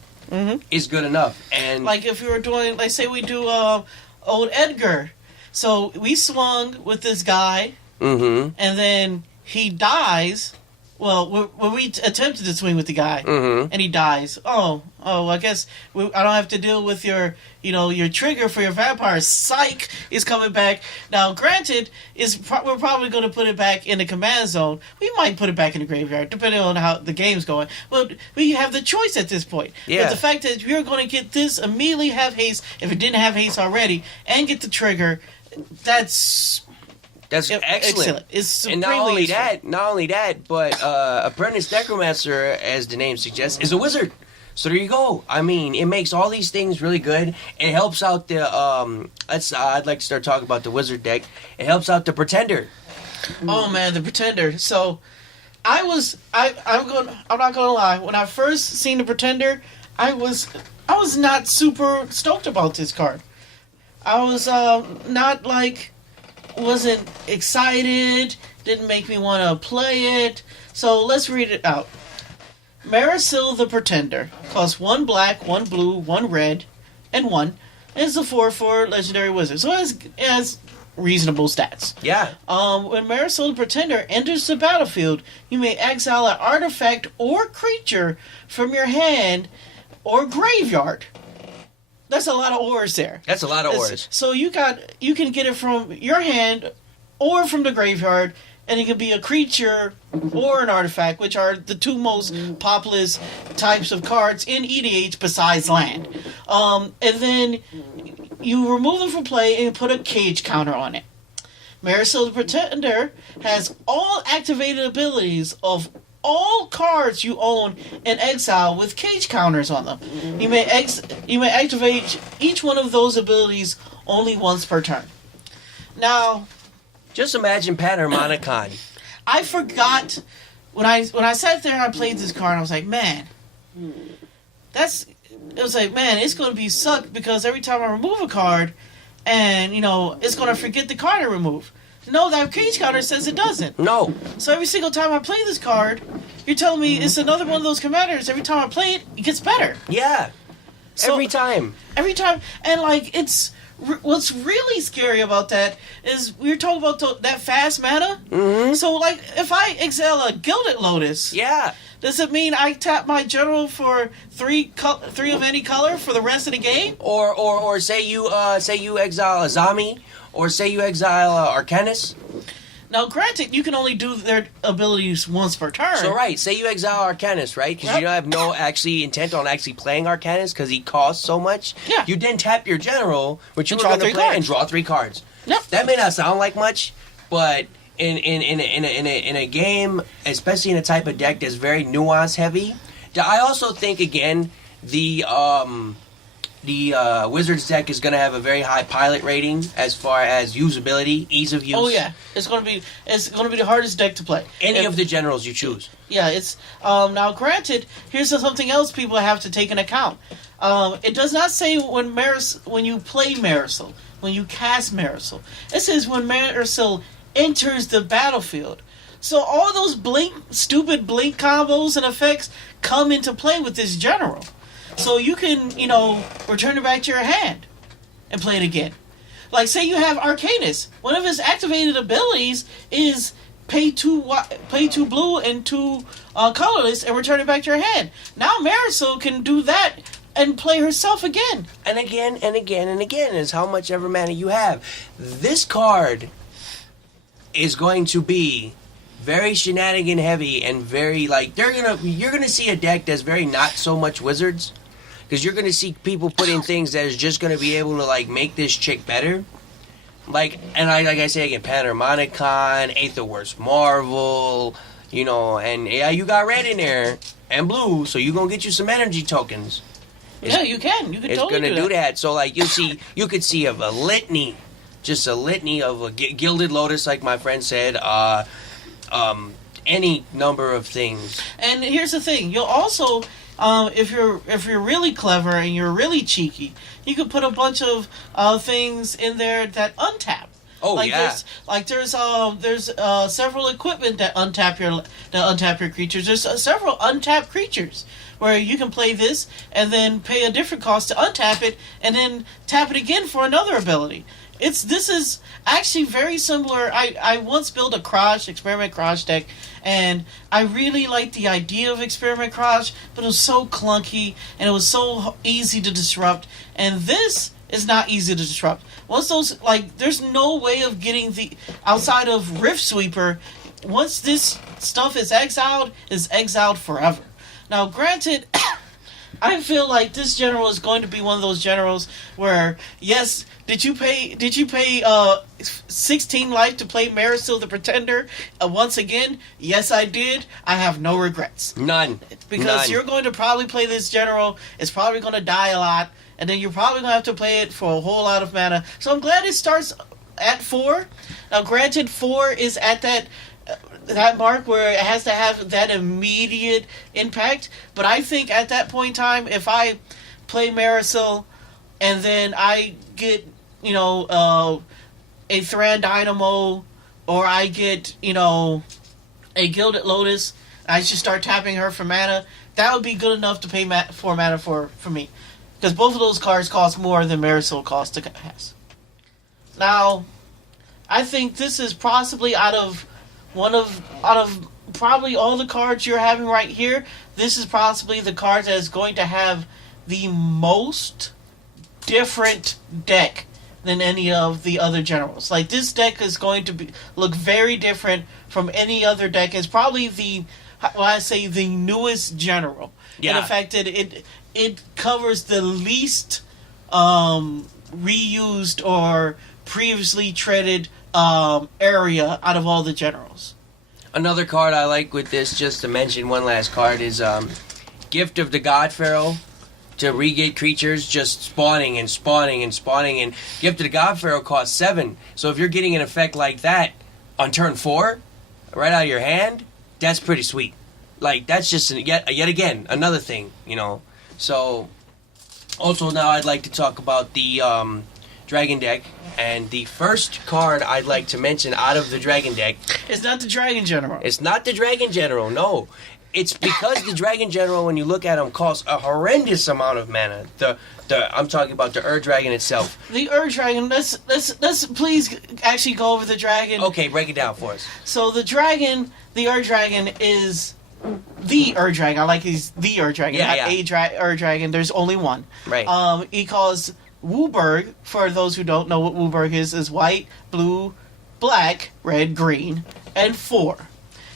is good enough. And like if we were doing, like say we do old Edgar, so we swung with this guy, and then he dies. Well, when we attempted to swing with the guy, and he dies. I guess I don't have to deal with your trigger for your vampire. Psych is coming back. Now, granted, we're probably going to put it back in the command zone. We might put it back in the graveyard, depending on how the game's going. But we have the choice at this point. Yeah. But the fact that you're going to get this, immediately have haste, if it didn't have haste already, and get the trigger, that's excellent. It's supremely not only that, but Apprentice Necromancer, as the name suggests, is a wizard. So there you go. I mean, it makes all these things really good. It helps out the I'd like to start talking about the wizard deck. It helps out the Pretender. Oh man, the Pretender. So I'm not gonna lie. When I first seen the Pretender, I was not super stoked about this card. I was wasn't excited, didn't make me want to play it. So let's read it out. Marisil the Pretender costs 1 black, 1 blue, 1 red, and 1. And it's a 4/4 legendary wizard. So it has reasonable stats. Yeah. When Marisil the Pretender enters the battlefield, you may exile an artifact or creature from your hand or graveyard. That's a lot of ores there. That's a lot of ores. So you can get it from your hand or from the graveyard, and it can be a creature or an artifact, which are the two most populous types of cards in EDH besides land. And then you remove them from play and put a cage counter on it. Marisil the Pretender has all activated abilities of all cards you own in exile with cage counters on them. You may activate each one of those abilities only once per turn. Now, just imagine Panharmonicon. I forgot when I sat there and I played this card. I was like, man, it's going to be sucked because every time I remove a card, and it's going to forget the card I remove. No, that cage counter says it doesn't. No. So every single time I play this card, you're telling me it's another one of those commanders. Every time I play it, it gets better. Yeah. Every time. And what's really scary about that is we were talking about that fast mana. So if I exile a Gilded Lotus, Does it mean I tap my general for three of any color for the rest of the game? Or say you exile a Zami, or say you exile Arcanus. Now, granted, you can only do their abilities once per turn. So right, say you exile Arcanus, right? Because you don't have no actually intent on actually playing Arcanus because he costs so much. Yeah. You then tap your general, which you And were draw going to 3 play, cards. and draw 3 cards. Yep. That may not sound like much, but in a game, especially in a type of deck that's very nuance heavy, I also think again the Wizards deck is going to have a very high pilot rating as far as usability, ease of use. Oh yeah, it's going to be the hardest deck to play. Any of the generals you choose. Yeah, it's now granted. Here's something else people have to take into account. It does not say when you play Marisol, when you cast Marisol. It says when Marisol enters the battlefield. So all those stupid blink combos and effects come into play with this general. So you can, return it back to your hand and play it again. Like, say you have Arcanus. One of his activated abilities is pay 2 blue and 2 colorless and return it back to your hand. Now Marisol can do that and play herself again. And again, and again, and again, is how much ever mana you have. This card is going to be very shenanigan heavy and very, you're gonna see a deck that's very not so much Wizards. Because you're going to see people put in things that is just going to be able to, make this chick better. Like I say again, Panharmonicon, Aetherworst Marvel, and yeah, you got red in there, and blue, so you're going to get you some energy tokens. Yeah, you can. You can it's totally going to do that. So, you could see of a litany, just a litany of a Gilded Lotus, like my friend said, any number of things. And here's the thing. You'll also... if you're really clever and you're really cheeky, you could put a bunch of things in there that untap. Oh yeah. There's several equipment that untap your creatures. There's several untapped creatures where you can play this and then pay a different cost to untap it and then tap it again for another ability. This is actually very similar. I once built a Experiment Crash deck, and I really liked the idea of Experiment Crash, but it was so clunky, and it was so easy to disrupt, and this is not easy to disrupt. Once those, there's no way of getting outside of Rift Sweeper, once this stuff is exiled forever. Now, granted... I feel like this general is going to be one of those generals where, yes, did you pay 16 life to play Marisol the Pretender once again? Yes, I did. I have no regrets. None. Because you're going to probably play this general. It's probably going to die a lot. And then you're probably going to have to play it for a whole lot of mana. So I'm glad it starts at 4. Now, granted, 4 is at that mark where it has to have that immediate impact, but I think at that point in time, if I play Marisol and then I get a Thran Dynamo, or I get a Gilded Lotus, I should start tapping her for mana, that would be good enough to pay for mana for me, because both of those cards cost more than Marisol costs to cast. Now, I think this is possibly out of probably all the cards you're having right here, this is possibly the card that is going to have the most different deck than any of the other generals. This deck is going to look very different from any other deck. It's probably the newest general. Yeah. In the fact that it covers the least reused or previously treaded area out of all the generals. Another card I like with this, just to mention one last card, is Gift of the God Pharaoh. To re-get creatures just spawning and spawning and spawning, and Gift of the God Pharaoh costs 7. So if you're getting an effect like that on turn 4, right out of your hand, that's pretty sweet. That's just yet again another thing, So also now I'd like to talk about the Dragon deck, and the first card I'd like to mention out of the Dragon deck... It's not the Dragon General. It's not the Dragon General, no. It's because the Dragon General, when you look at him, costs a horrendous amount of mana. I'm talking about the Dragon itself. The Dragon, let's please actually go over the Dragon. Okay, break it down for us. So the Dragon is the Ur-Dragon. I like he's the Ur-Dragon, not a Ur-Dragon. There's only one. Right. He calls Wooburg, for those who don't know what Wooburg is white, blue, black, red, green, and 4.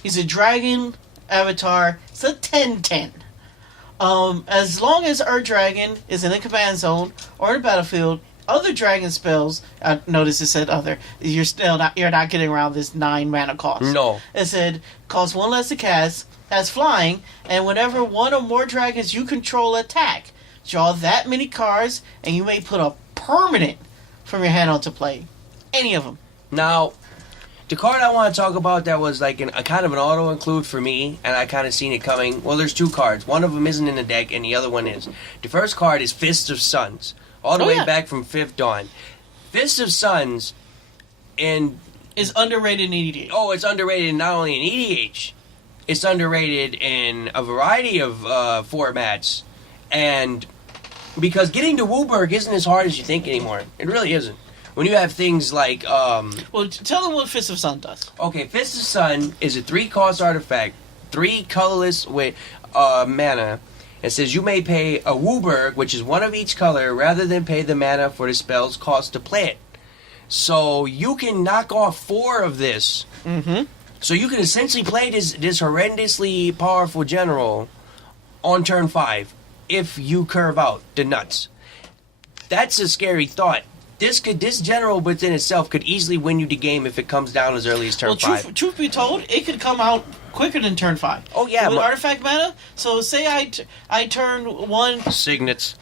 He's a dragon avatar. It's a 10/10. As long as Ur-Dragon is in a command zone or in a battlefield, other dragon spells, notice it said other, you're not getting around this 9 mana cost. No. It said, costs 1 less to cast, has flying, and whenever one or more dragons you control attack, draw that many cards, and you may put a permanent from your hand onto play. Any of them. Now, the card I want to talk about that was like a kind of an auto-include for me, and I kind of seen it coming. Well, there's 2 cards. One of them isn't in the deck, and the other one is. The first card is Fists of Suns, all the way back from 5th Dawn. Fists of Suns is underrated in EDH. Oh, it's underrated not only in EDH, it's underrated in a variety of formats, and because getting to Wooburg isn't as hard as you think anymore. It really isn't. When you have things like... well, tell them what Fist of Sun does. Okay, Fist of Sun is a 3-cost artifact, 3 colorless with mana. It says you may pay a Wooburg, which is 1 of each color, rather than pay the mana for the spell's cost to play it. So you can knock off 4 of this. Mm-hmm. So you can essentially play this horrendously powerful general on turn 5 if you curve out the nuts. That's a scary thought. This general within itself could easily win you the game if it comes down as early as turn 5. Truth be told, it could come out quicker than turn 5. Oh yeah, with artifact mana. So say I turn 1 signets.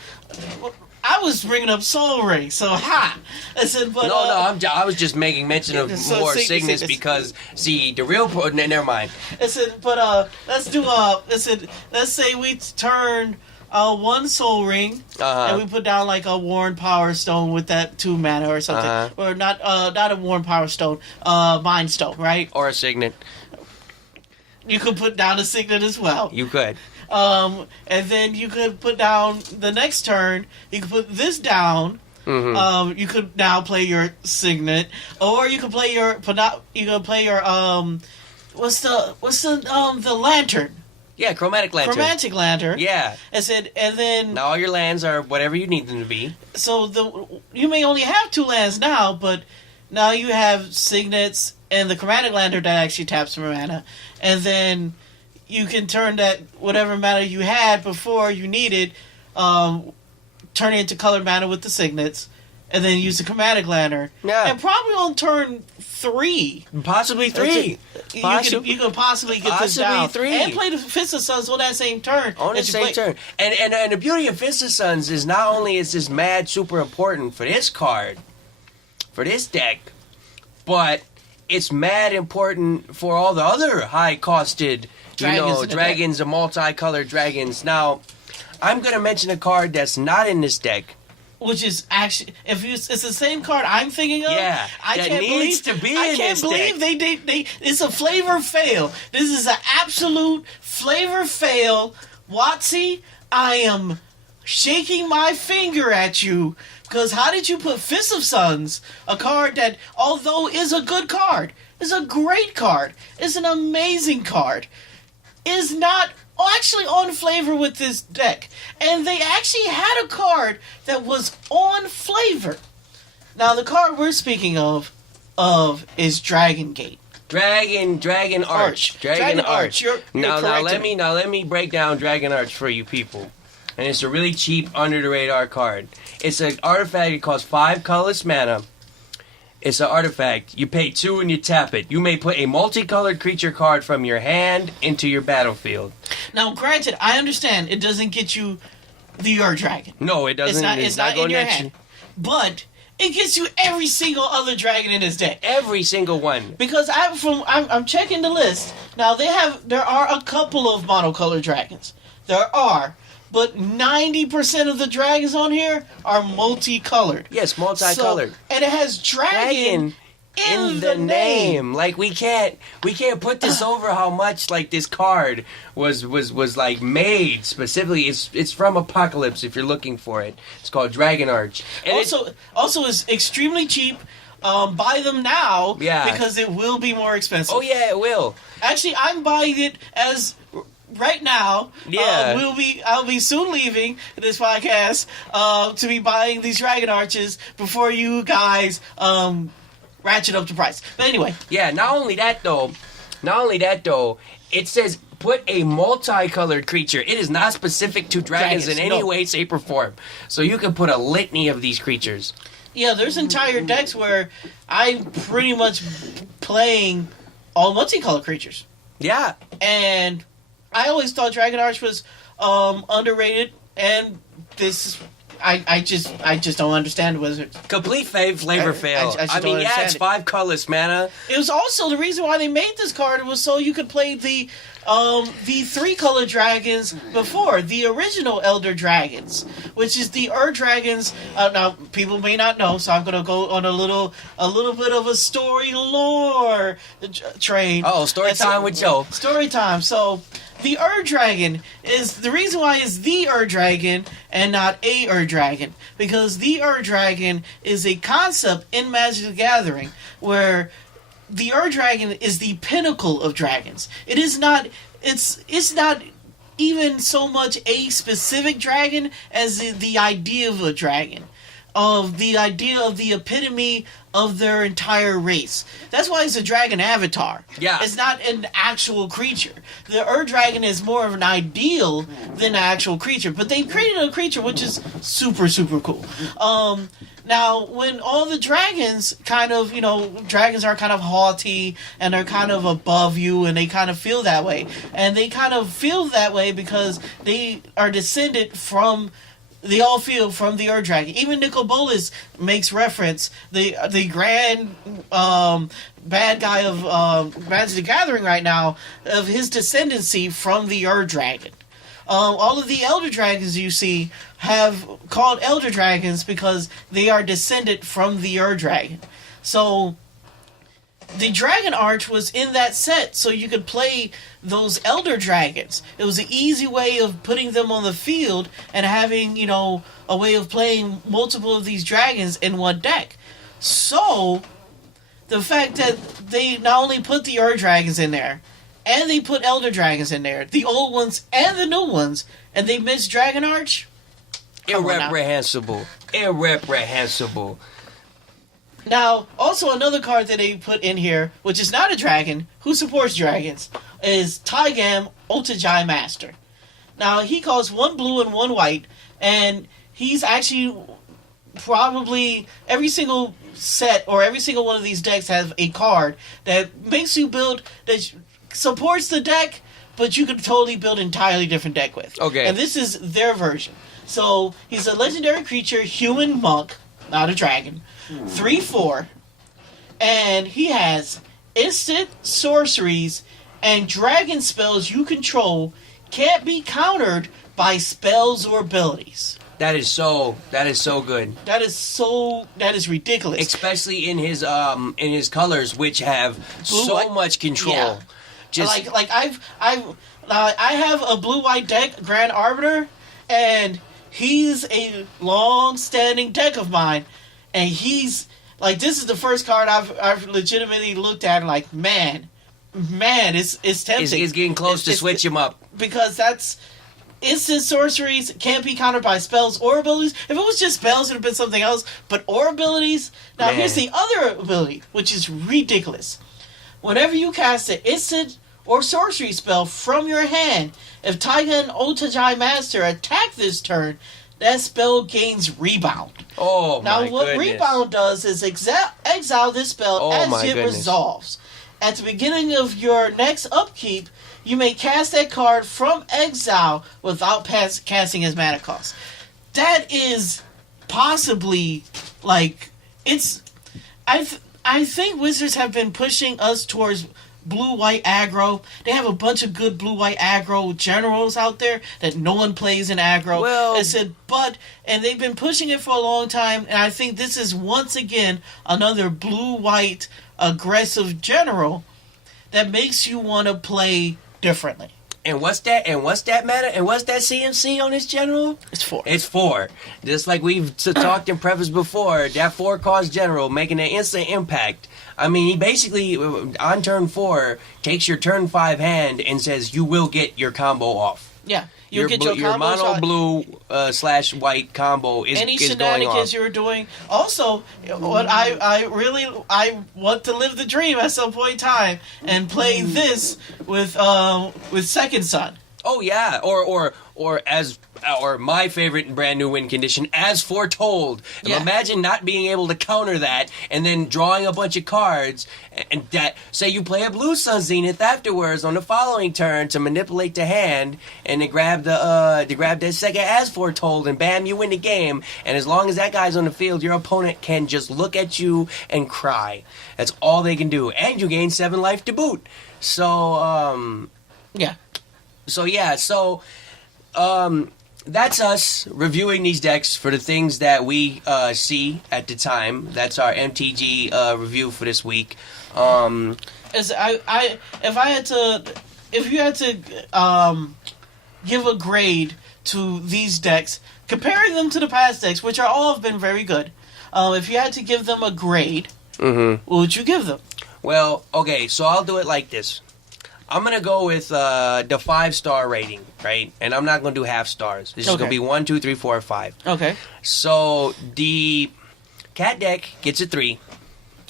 I was bringing up Soul Ring, so ha! I said, but I was just making mention of more signets because see the real. Never mind. I said, but let's say we turn 1 Soul Ring, and we put down like a Worn Power Stone with that 2 mana or something, or not a Worn Power Stone, Mind Stone, right? Or a signet. You could put down a signet as well. You could. And then you could put down the next turn. You could put this down. Mm-hmm. You could now play your signet, or you could play your what's the lantern? Yeah, chromatic lantern. Chromatic lantern. Yeah. And then now all your lands are whatever you need them to be. So you may only have 2 lands now, but now you have signets and the chromatic lantern that actually taps for mana, and then you can turn that whatever mana you had before you needed, turn it into colored mana with the signets, and then use the chromatic lantern. Yeah. And probably on turn 3. Possibly 3. You could possibly get this down. 3. And play the Fist of Suns on that same turn. On the same turn. And the beauty of Fist of Suns is not only is this mad super important for this card, for this deck, but it's mad important for all the other high-costed dragons and multicolored dragons. Now, I'm going to mention a card that's not in this deck. Which is actually, it's the same card I'm thinking of. Yeah, I can't believe they. It's a flavor fail. This is an absolute flavor fail. Watsy, I am shaking my finger at you because how did you put Fist of Suns, a card that, although is a good card, is a great card, is an amazing card, is not actually on flavor with this deck. And they actually had a card that was on flavor. Now, the card we're speaking of is Dragon Gate. Dragon Arch. Dragon Arch. You're now let me break down Dragon Arch for you people. And it's a really cheap, under the radar card. It's an artifact that costs 5 colorless mana. It's an artifact. You pay 2 and you tap it. You may put a multicolored creature card from your hand into your battlefield. Now, granted, I understand it doesn't get you the Ur-Dragon. No, it doesn't. It's not in your hand. But it gets you every single other dragon in this deck. Every single one. Because I'm checking the list. Now, there are a couple of monocolored dragons. There are. But 90% of the dragons on here are multicolored. Yes, multicolored. And it has dragon in the name. Like we can't put this over how much like this card was like made specifically. It's from Apocalypse if you're looking for it. It's called Dragon Arch. And also it's extremely cheap. Buy them now because it will be more expensive. Oh yeah, it will. Actually, I'm buying it as right now, Yeah. I'll be soon leaving this podcast to be buying these Dragon Arches before you guys ratchet up the price. But anyway, Yeah, not only that though, it says put a multicolored creature. It is not specific to dragons in any no. way, shape, or form. So you can put a litany of these creatures. yeah, there's entire decks where I'm pretty much playing all multicolored creatures. Yeah. And I always thought Dragon Arch was underrated, and this I just don't understand Wizards. Complete flavor fail. I just don't mean, yeah, understand it's it. 5 colors mana. It was also the reason why they made this card was so you could play the 3-color dragons before the original Elder Dragons, which is the Dragons. Now people may not know, so I'm gonna go on a little bit of a story lore train. Oh, story time with Joe. Story time. So the Dragon is the reason why it's the Dragon and not a Dragon, because the Dragon is a concept in Magic the Gathering where the Dragon is the pinnacle of dragons. It is not. It's not even so much a specific dragon as the idea of a dragon, of the idea of the epitome of their entire race. That's why it's a dragon avatar. Yeah. It's not an actual creature. The Dragon is more of an ideal than an actual creature, but they created a creature which is super, super cool. Now, when all the dragons kind of, dragons are kind of haughty and they're kind of above you and they kind of feel that way. And they kind of feel that way because they are descended from... They all feel from the Dragon. Even Nicol Bolas makes reference, the grand bad guy of Magic the Gathering right now, of his descendancy from the Dragon. All of the Elder Dragons you see have called Elder Dragons because they are descended from the Dragon. So the Dragon Arch was in that set, so you could play those Elder Dragons. It was an easy way of putting them on the field and having, a way of playing multiple of these dragons in one deck. So, the fact that they not only put the Dragons in there, and they put Elder Dragons in there, the old ones and the new ones, and they missed Dragon Arch? Irreprehensible. Irreprehensible. Now, also another card that they put in here, which is not a dragon, who supports dragons, is Taigam Otajai Master. Now, he costs 1 blue and 1 white, and he's actually probably every single set or every single one of these decks have a card that makes you build, that supports the deck, but you could totally build an entirely different deck with. Okay. And this is their version. So, he's a legendary creature, human monk, not a dragon. 3/4, and he has instant sorceries and dragon spells you control can't be countered by spells or abilities. That is so good. That is ridiculous. Especially in his colors, which have so much control. Yeah. Just like I have a blue-white deck, Grand Arbiter, and he's a long-standing deck of mine. And he's like, this is the first card I've legitimately looked at and like, man, it's tempting. It's getting close to switch him up. Because that's instant sorceries can't be countered by spells or abilities. If it was just spells, it would have been something else. But or abilities. Now here's the other ability, which is ridiculous. Whenever you cast an instant or sorcery spell from your hand, if Taiga and Otajai Master attack this turn, that spell gains rebound. Oh, now, my what goodness. rebound does is exile this spell as it resolves. At the beginning of your next upkeep, you may cast that card from exile without casting his mana cost. That is possibly, like, it's... I think Wizards have been pushing us towards blue-white aggro. They have a bunch of good blue-white aggro generals out there that no one plays in aggro. Well, and they've been pushing it for a long time, and I think this is once again another blue-white aggressive general that makes you want to play differently. And what's that meta? And what's that CMC on this general? It's 4. It's 4. Just like we've talked in preface before, that 4-cost general making an instant impact. I mean, he basically, on turn 4, takes your turn 5 hand and says, you will get your combo off. Yeah. You'll get your mono shot. blue / white combo is Any is going shenanigans off. you're doing. Also, what I want to live the dream at some point in time and play this with Second Son. Oh yeah, or my favorite brand new win condition, as foretold. Yeah. Imagine not being able to counter that and then drawing a bunch of cards and that say you play a blue Sun Zenith afterwards on the following turn to manipulate the hand and to grab that second as foretold and bam, you win the game. And as long as that guy's on the field, your opponent can just look at you and cry. That's all they can do, and you gain 7 life to boot. So Yeah. That's us reviewing these decks for the things that we see at the time. That's our MTG review for this week. If you had to give a grade to these decks, comparing them to the past decks, which are all have been very good, if you had to give them a grade, what would you give them? Well, okay, so I'll do it like this. I'm going to go with the 5-star rating, right? And I'm not going to do half stars. This is going to be 1, 2, 3, 4, 5. Okay. So the cat deck gets a 3.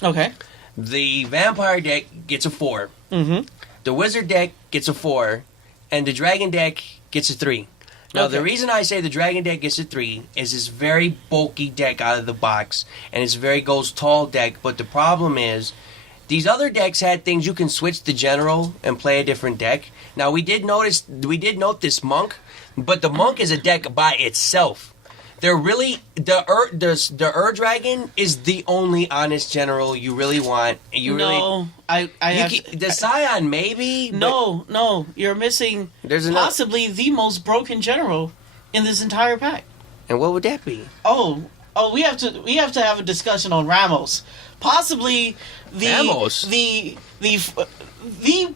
Okay. The vampire deck gets a 4. Mm-hmm. The wizard deck gets a 4. And the dragon deck gets a 3. Now, the reason I say the dragon deck gets a 3 is it's very bulky deck out of the box. And it's a very goes tall deck. But the problem is, these other decks had things you can switch the general and play a different deck. Now we did note this monk, but the monk is a deck by itself. They're really the Dragon is the only honest general you really want. The Scion maybe. No, you're missing possibly the most broken general in this entire pack. And what would that be? We have to have a discussion on Ramos. Possibly the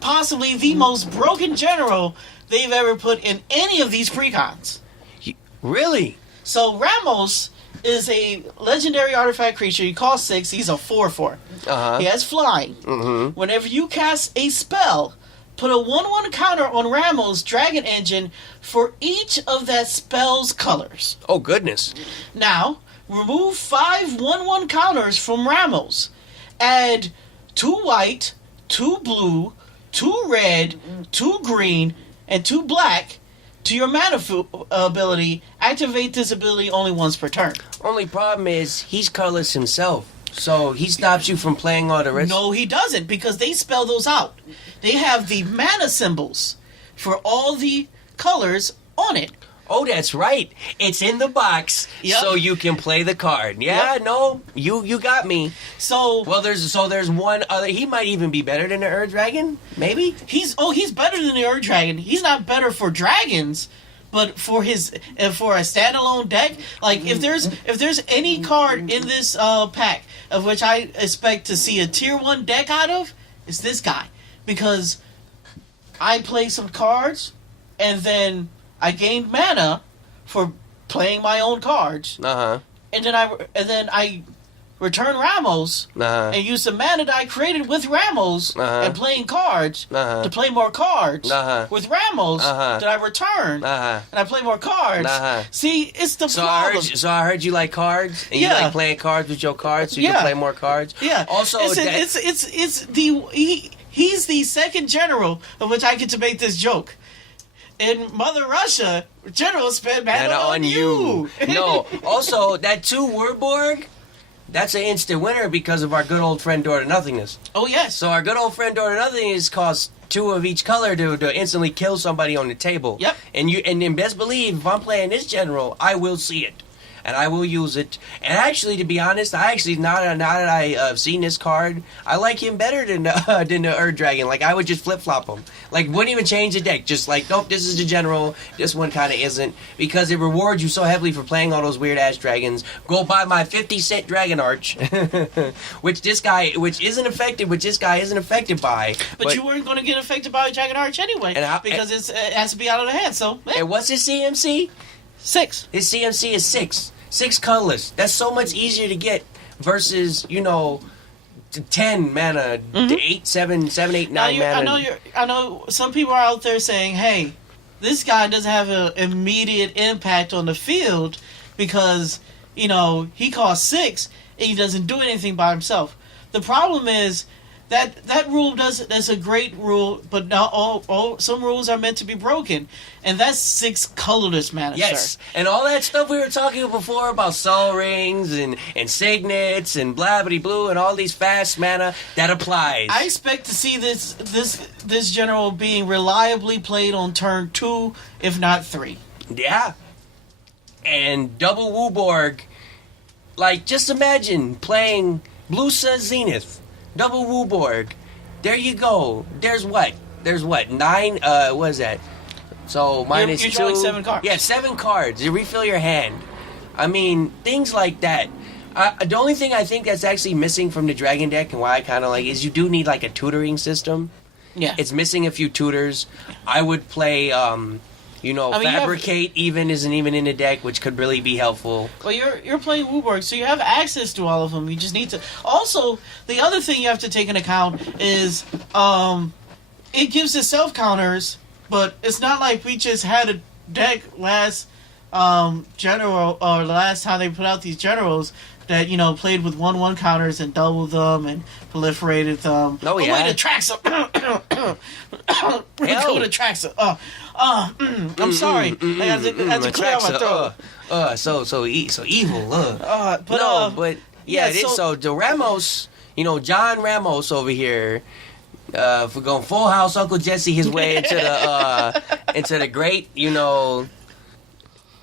possibly the most broken general they've ever put in any of these precons. Really? So Ramos is a legendary artifact creature. He costs 6. He's a 4/4. He has flying. Mm-hmm. Whenever you cast a spell, put a 1/1 counter on Ramos' Dragon Engine for each of that spell's colors. Oh goodness! Now remove 5 1/1 counters from Ramos. Add 2 white, 2 blue, 2 red, 2 green, and 2 black to your mana ability. Activate this ability only once per turn. Only problem is he's colorless himself, so he stops you from playing all the rest. No, he doesn't, because they spell those out. They have the mana symbols for all the colors on it. Oh, that's right. It's in the box, so you can play the card. Yeah, no, you got me. So there's one other. He might even be better than the Dragon. Maybe he's better than the Dragon. He's not better for dragons, but for a standalone deck. Like if there's any card in this pack of which I expect to see a tier 1 deck out of, it's this guy, because I play some cards and then I gained mana for playing my own cards. And then I return Ramos and use the mana that I created with Ramos and playing cards to play more cards with Ramos that I return and I play more cards. See, it's the problem. I heard you like cards and you like playing cards with your cards, so you can play more cards. Yeah. Also, he's the second general of which I get to make this joke. In Mother Russia, generals spend mana on you. No, also, that 2 Warborg, that's an instant winner because of our good old friend Door to Nothingness. Oh, yes. So our good old friend Door to Nothingness costs 2 of each color to instantly kill somebody on the table. Yep. And then best believe, if I'm playing this general, I will see it. and I will use it. And actually, to be honest, now that I've seen this card, I like him better than the Erd Dragon. Like, I would just flip flop him. Like, wouldn't even change the deck. Just like, nope, this is the general. This one kind of isn't, because it rewards you so heavily for playing all those weird ass dragons. Go buy my 50-cent Dragon Arch, which isn't affected. Which this guy isn't affected by. But you weren't going to get affected by Dragon Arch anyway, because it has to be out of the hand. So, and what's his CMC? 6. His CMC is 6. 6 colorless. That's so much easier to get versus 10 mana, 8, 7, 8, 9 mana. I know some people are out there saying, "Hey, this guy doesn't have an immediate impact on the field because he costs 6 and he doesn't do anything by himself." The problem is that rule that's a great rule, but not all some rules are meant to be broken, and that's 6 colorless mana. Yes, sir. and all that stuff we were talking before about soul rings and signets and blabbity blue and all these fast mana, that applies. I expect to see this general being reliably played on turn 2, if not 3. Yeah, and double Wooborg. Like, just imagine playing Blue Sun Zenith. Double Wooborg. There you go. There's what? 9? What is that? So minus you're 2. drawing 7 cards. Yeah, 7 cards. You refill your hand. I mean, things like that. The only thing I think that's actually missing from the Dragon deck, and why I kind of like, is you do need like a tutoring system. Yeah. It's missing a few tutors. I would play, Fabricate isn't even in the deck, which could really be helpful. Well, you're playing Wooborg, so you have access to all of them. You just need to. Also, the other thing you have to take into account is it gives itself counters, but it's not like we just had a deck last general or the last time they put out these generals that played with 1/1 counters and doubled them and proliferated them. Oh yeah. Wait, Atraxa. We're going to Atraxa. I'm sorry. I had to clear out my throat. So evil. But yeah, it is. So the Ramos, John Ramos over here, for going full house Uncle Jesse his way into the great,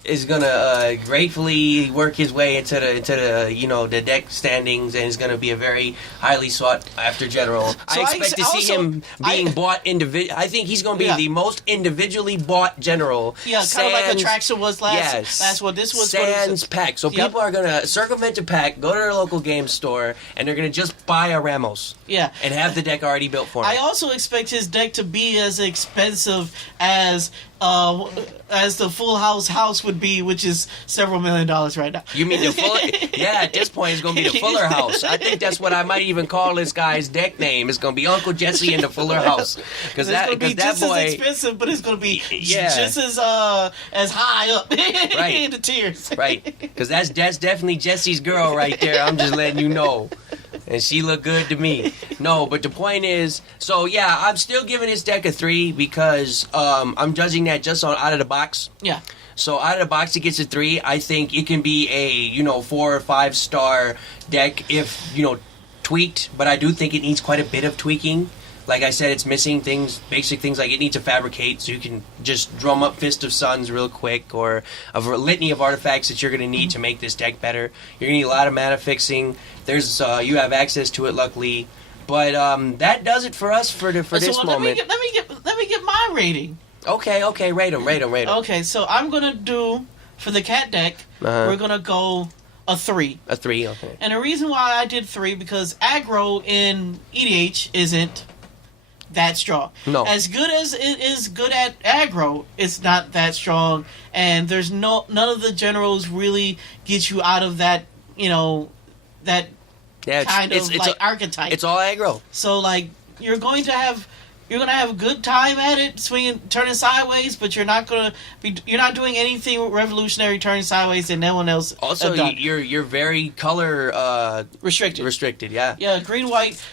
is gonna gratefully work his way into the deck standings, and is gonna be a very highly sought after general. I expect to see him being bought individually. I think he's gonna be the most individually bought general. Yeah, kind of like Atraxa was last. Yes, that's what this was. Sans pack. So people are gonna circumvent the pack, go to their local game store, and they're gonna just buy a Ramos. Yeah, and have the deck already built for him. I also expect his deck to be as expensive as the full house would be, which is several $1 million right now. You mean the full? Yeah, at this point it's going to be the Fuller House. I think that's what I might even call this guy's deck name. It's going to be Uncle Jesse and the Fuller House, because that just boy as expensive, but it's going to be just as high up in the tiers. Right, because that's definitely Jesse's girl right there. I'm just letting you know. And she looked good to me. No, but the point is, so yeah, I'm still giving this deck a 3 because I'm judging that just on out of the box. Yeah. So out of the box, it gets a 3. I think it can be a 4 or 5 star deck if tweaked, but I do think it needs quite a bit of tweaking. Like I said, it's missing basic things like it needs to fabricate, so you can just drum up Fist of Suns real quick, or a litany of artifacts that you're going to need to make this deck better. You're going to need a lot of mana fixing. There's you have access to it, luckily. But that does it for us for this moment. Let me get my rating. Okay, rate them. Okay, so I'm going to do, for the cat deck, we're going to go a 3. A 3, okay. And the reason why I did 3, because aggro in EDH isn't that strong. No. As good as it is good at aggro, it's not that strong, and there's none of the generals really get you out of that, that kind of archetype. It's all aggro. So you're going to have a good time at it, turning sideways, but you're not doing anything revolutionary turning sideways that no one else. Also, have done. you're very color restricted. Yeah. Yeah, green white.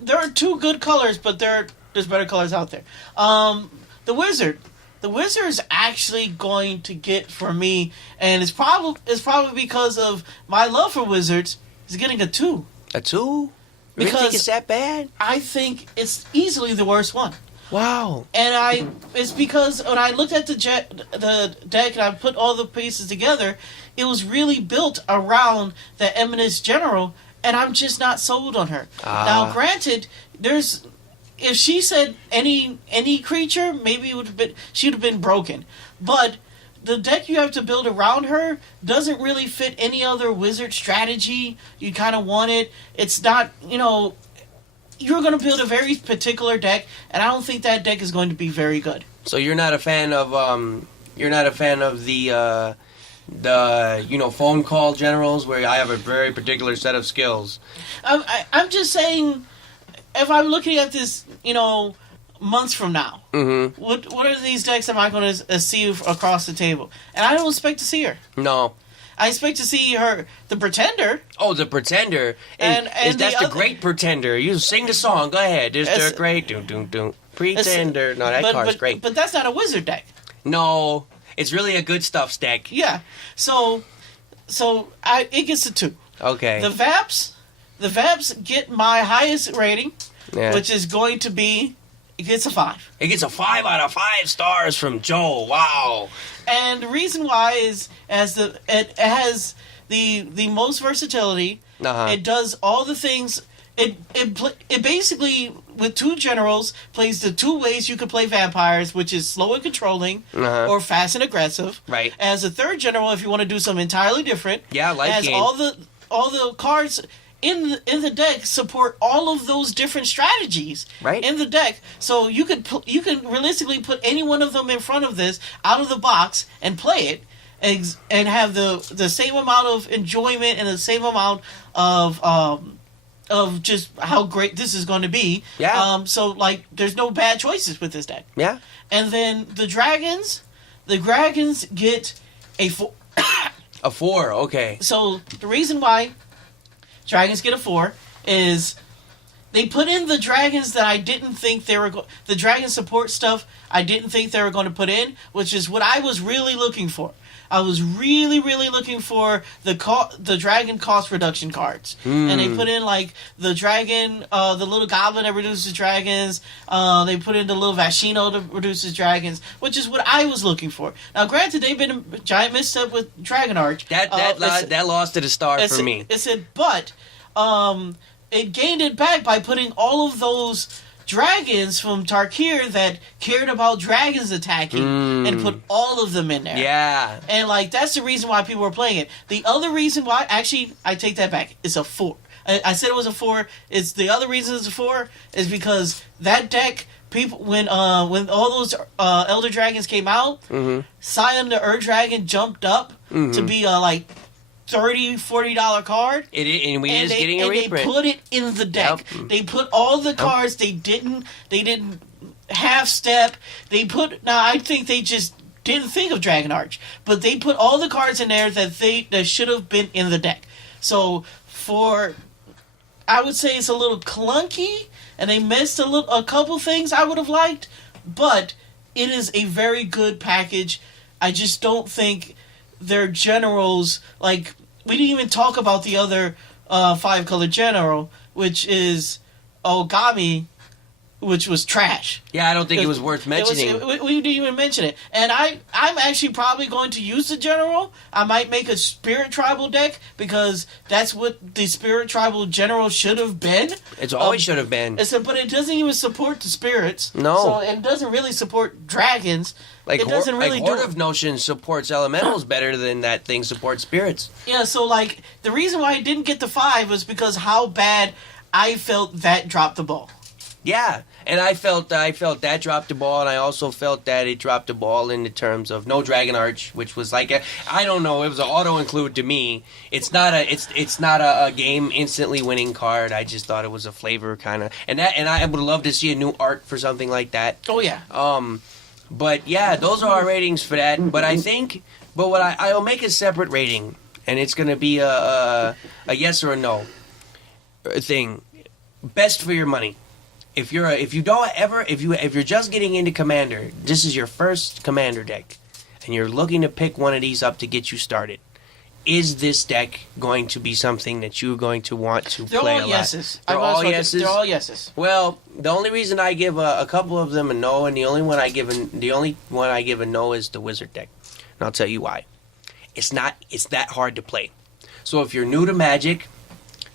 There are 2 good colors, but there's better colors out there. The wizard is actually going to get for me, and it's probably because of my love for wizards. Is getting a 2. A 2? Because you think it's that bad? I think it's easily the worst one. Wow. And it's because when I looked at the deck and I put all the pieces together, it was really built around the Eminence General, and I'm just not sold on her. Now, granted, if she said any creature, maybe she would have been broken, but the deck you have to build around her doesn't really fit any other wizard strategy you kind of want it. It's not, you're going to build a very particular deck, and I don't think that deck is going to be very good. So you're not a fan of the phone call generals where I have a very particular set of skills. I'm just saying, if I'm looking at this, months from now, what are these decks am I going to see across the table? And I don't expect to see her. No. I expect to see the Pretender. Oh, the Pretender. And that's the Great Pretender. You sing the song. Go ahead. It's the Great Pretender. No, that card's great. But that's not a wizard deck. No. It's really a good stuff deck. Yeah. So it gets a 2. Okay. The Vaps get my highest rating, which is going to be, it gets a 5. It gets a 5 out of 5 stars from Joe. Wow. And the reason why is it has the most versatility. It does all the things. It basically, with 2 generals, plays the 2 ways you could play vampires, which is slow and controlling or fast and aggressive. Right. As a 3rd general, if you want to do something entirely different. Yeah, life as game. all the cards in the deck support all of those different strategies in the deck. So you can realistically put any one of them in front of this out of the box and play it and have the same amount of enjoyment and the same amount of just how great this is going to be. Yeah. So there's no bad choices with this deck. Yeah. And then the dragons get a 4. A 4, okay. So the reason why dragons get a 4 is they put in the dragons that I didn't think they were the dragon support stuff I didn't think they were going to put in, which is what I was really looking for. I was really, really looking for the dragon cost reduction cards. And they put in the dragon, the little goblin that reduces dragons. They put in the little Vashino that reduces dragons, which is what I was looking for. Now, granted, they've been a giant misstep with Dragon Arch. That lost it a star for me. It said, but it gained it back by putting all of those dragons from Tarkir that cared about dragons attacking and put all of them in there. Yeah. And that's the reason why people were playing it. The other reason why, actually, I take that back. It's a 4. I said it was a 4. It's the other reason it's a 4 is because that deck, people when all those Elder Dragons came out, Scion the Ur Dragon jumped up to be $30-$40 card. It is getting a reprint. They put it in the deck. Yep. They put all the cards. They didn't half step. Now I think they just didn't think of Dragon Arch, but they put all the cards in there that should have been in the deck. So I would say it's a little clunky, and they missed a couple things I would have liked, but it is a very good package. I just don't think their generals we didn't even talk about the other 5-color general, which is Ogami, which was trash. Yeah, I don't think it was worth mentioning. We didn't even mention it. And I'm actually probably going to use the general. I might make a Spirit Tribal deck, because that's what the Spirit Tribal general should have been. It's always should have been. But it doesn't even support the spirits. No. So it doesn't really support dragons. It doesn't really Horde of Notion supports elementals better than that thing supports spirits. Yeah, so the reason why I didn't get the 5 was because how bad I felt that dropped the ball. Yeah, and I felt that dropped the ball, and I also felt that it dropped the ball in the terms of no Dragon Arch, which was I don't know, it was an auto include to me. It's not a game instantly winning card. I just thought it was a flavor kind of, and I would love to see a new art for something like that. Oh yeah. But yeah, those are our ratings for that. But I'll make a separate rating, and it's gonna be a yes or a no thing. Best for your money. If you're just getting into Commander, this is your first Commander deck, and you're looking to pick one of these up to get you started. is this deck going to be something that you're going to want to They're play all a lot? yeses. They're all yeses? They're all yeses. Well, the only reason I give a couple of them a no, and the only one I give a no is the Wizard deck. And I'll tell you why. It's that hard to play. So if you're new to Magic,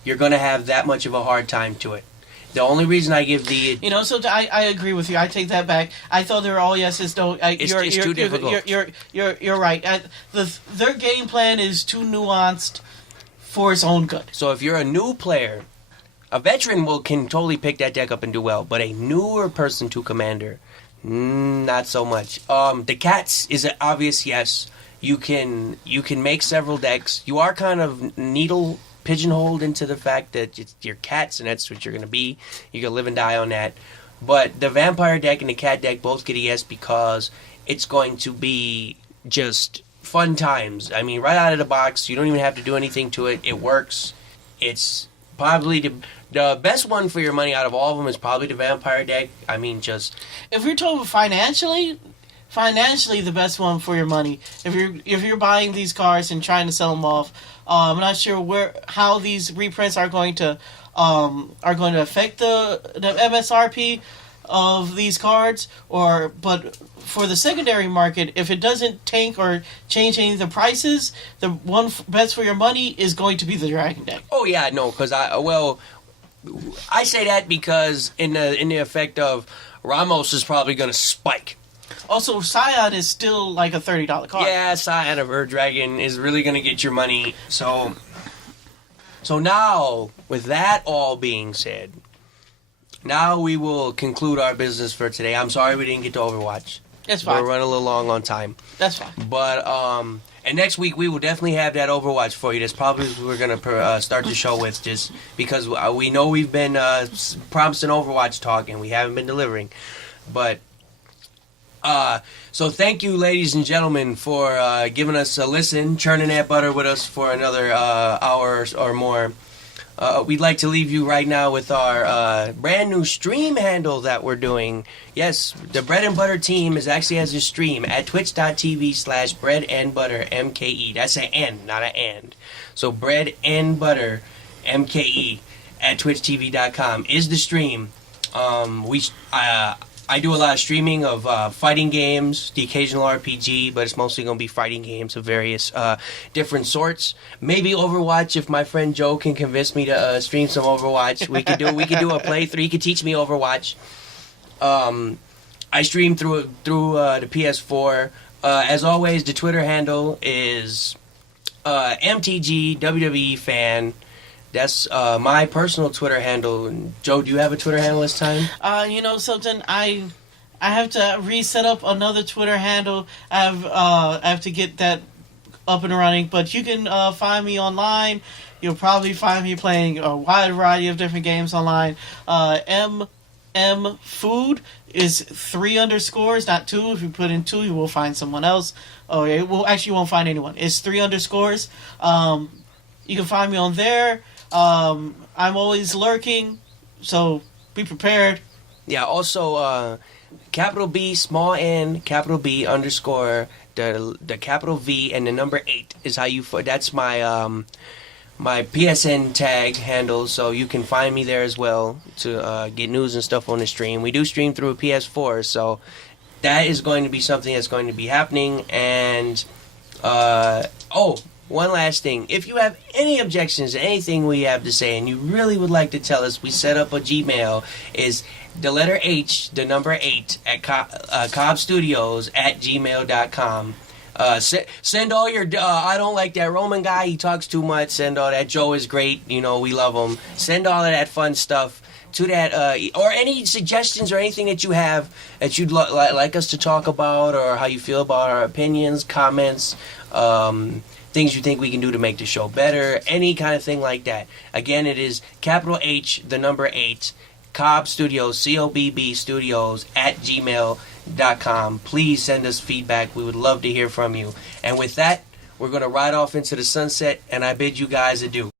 you're going to have that much of a hard time to it. The only reason I give the... So I agree with you. I take that back. I thought they were all yeses. No, it's too difficult. You're right. Their game plan is too nuanced for its own good. So if you're a new player, a veteran can totally pick that deck up and do well, but a newer person to Commander, not so much. The Cats is an obvious yes. You can make several decks. You are kind of pigeonholed into the fact that you're cats and that's what you're going to be. You can live and die on that. But the vampire deck and the cat deck both get a yes because it's going to be just fun times. I mean, right out of the box, you don't even have to do anything to it. It works. It's probably the best one for your money out of all of them is probably the vampire deck. I mean, just... If we're talking financially, the best one for your money. If you're buying these cards and trying to sell them off, I'm not sure how these reprints are going to affect the MSRP of these cards, but for the secondary market, if it doesn't tank or change any of the prices, the one best for your money is going to be the Dragon deck. Oh yeah, no, because I say that because in the effect of Ramos is probably going to spike. Also, Scion is still like a $30 card. Yeah, Scion of Earth Dragon is really going to get your money. So now, with that all being said, now we will conclude our business for today. I'm sorry we didn't get to Overwatch. That's fine. We're running a little long on time. That's fine. But, and next week we will definitely have that Overwatch for you. That's probably what we're going to start the show with, just because we know we've been promising Overwatch talk and we haven't been delivering. But... so thank you, ladies and gentlemen, for giving us a listen, churning that butter with us for another hour or more. We'd like to leave you right now with our brand new stream handle that we're doing. Yes, the Bread and Butter team actually has a stream at twitch.tv/breadandbuttermke. That's an N, not an and. So Bread and Butter MKE at twitchtv.com is the stream. I do a lot of streaming of fighting games, the occasional RPG, but it's mostly going to be fighting games of various different sorts. Maybe Overwatch if my friend Joe can convince me to stream some Overwatch. We could do a playthrough. He could teach me Overwatch. I stream through the PS4. As always, the Twitter handle is MTG WWE fan. That's my personal Twitter handle. Joe, do you have a Twitter handle this time? Something, I have to reset up another Twitter handle. I have to get that up and running. But you can find me online. You'll probably find me playing a wide variety of different games online. Food is 3 underscores, not 2. If you put in 2, you will find someone else. Oh, you won't find anyone. It's 3 underscores. You can find me on there. I'm always lurking, so be prepared. Yeah, also, capital B, small n, capital B underscore, the capital V, and the number 8 is how you... That's my my PSN tag handle, so you can find me there as well to get news and stuff on the stream. We do stream through a PS4, so that is going to be something that's going to be happening, and... one last thing. If you have any objections to anything we have to say and you really would like to tell us, we set up a Gmail. Is the letter H, the number 8, at cobbstudios@gmail.com. Send all your, I don't like that Roman guy, he talks too much. Send all that. Joe is great, we love him. Send all of that fun stuff to that, or any suggestions or anything that you have that you'd like us to talk about, or how you feel about our opinions, comments, things you think we can do to make the show better, any kind of thing like that. Again, it is capital H, the number 8, Cobb Studios, COBB Studios @gmail.com. Please send us feedback. We would love to hear from you. And with that, we're going to ride off into the sunset, and I bid you guys adieu.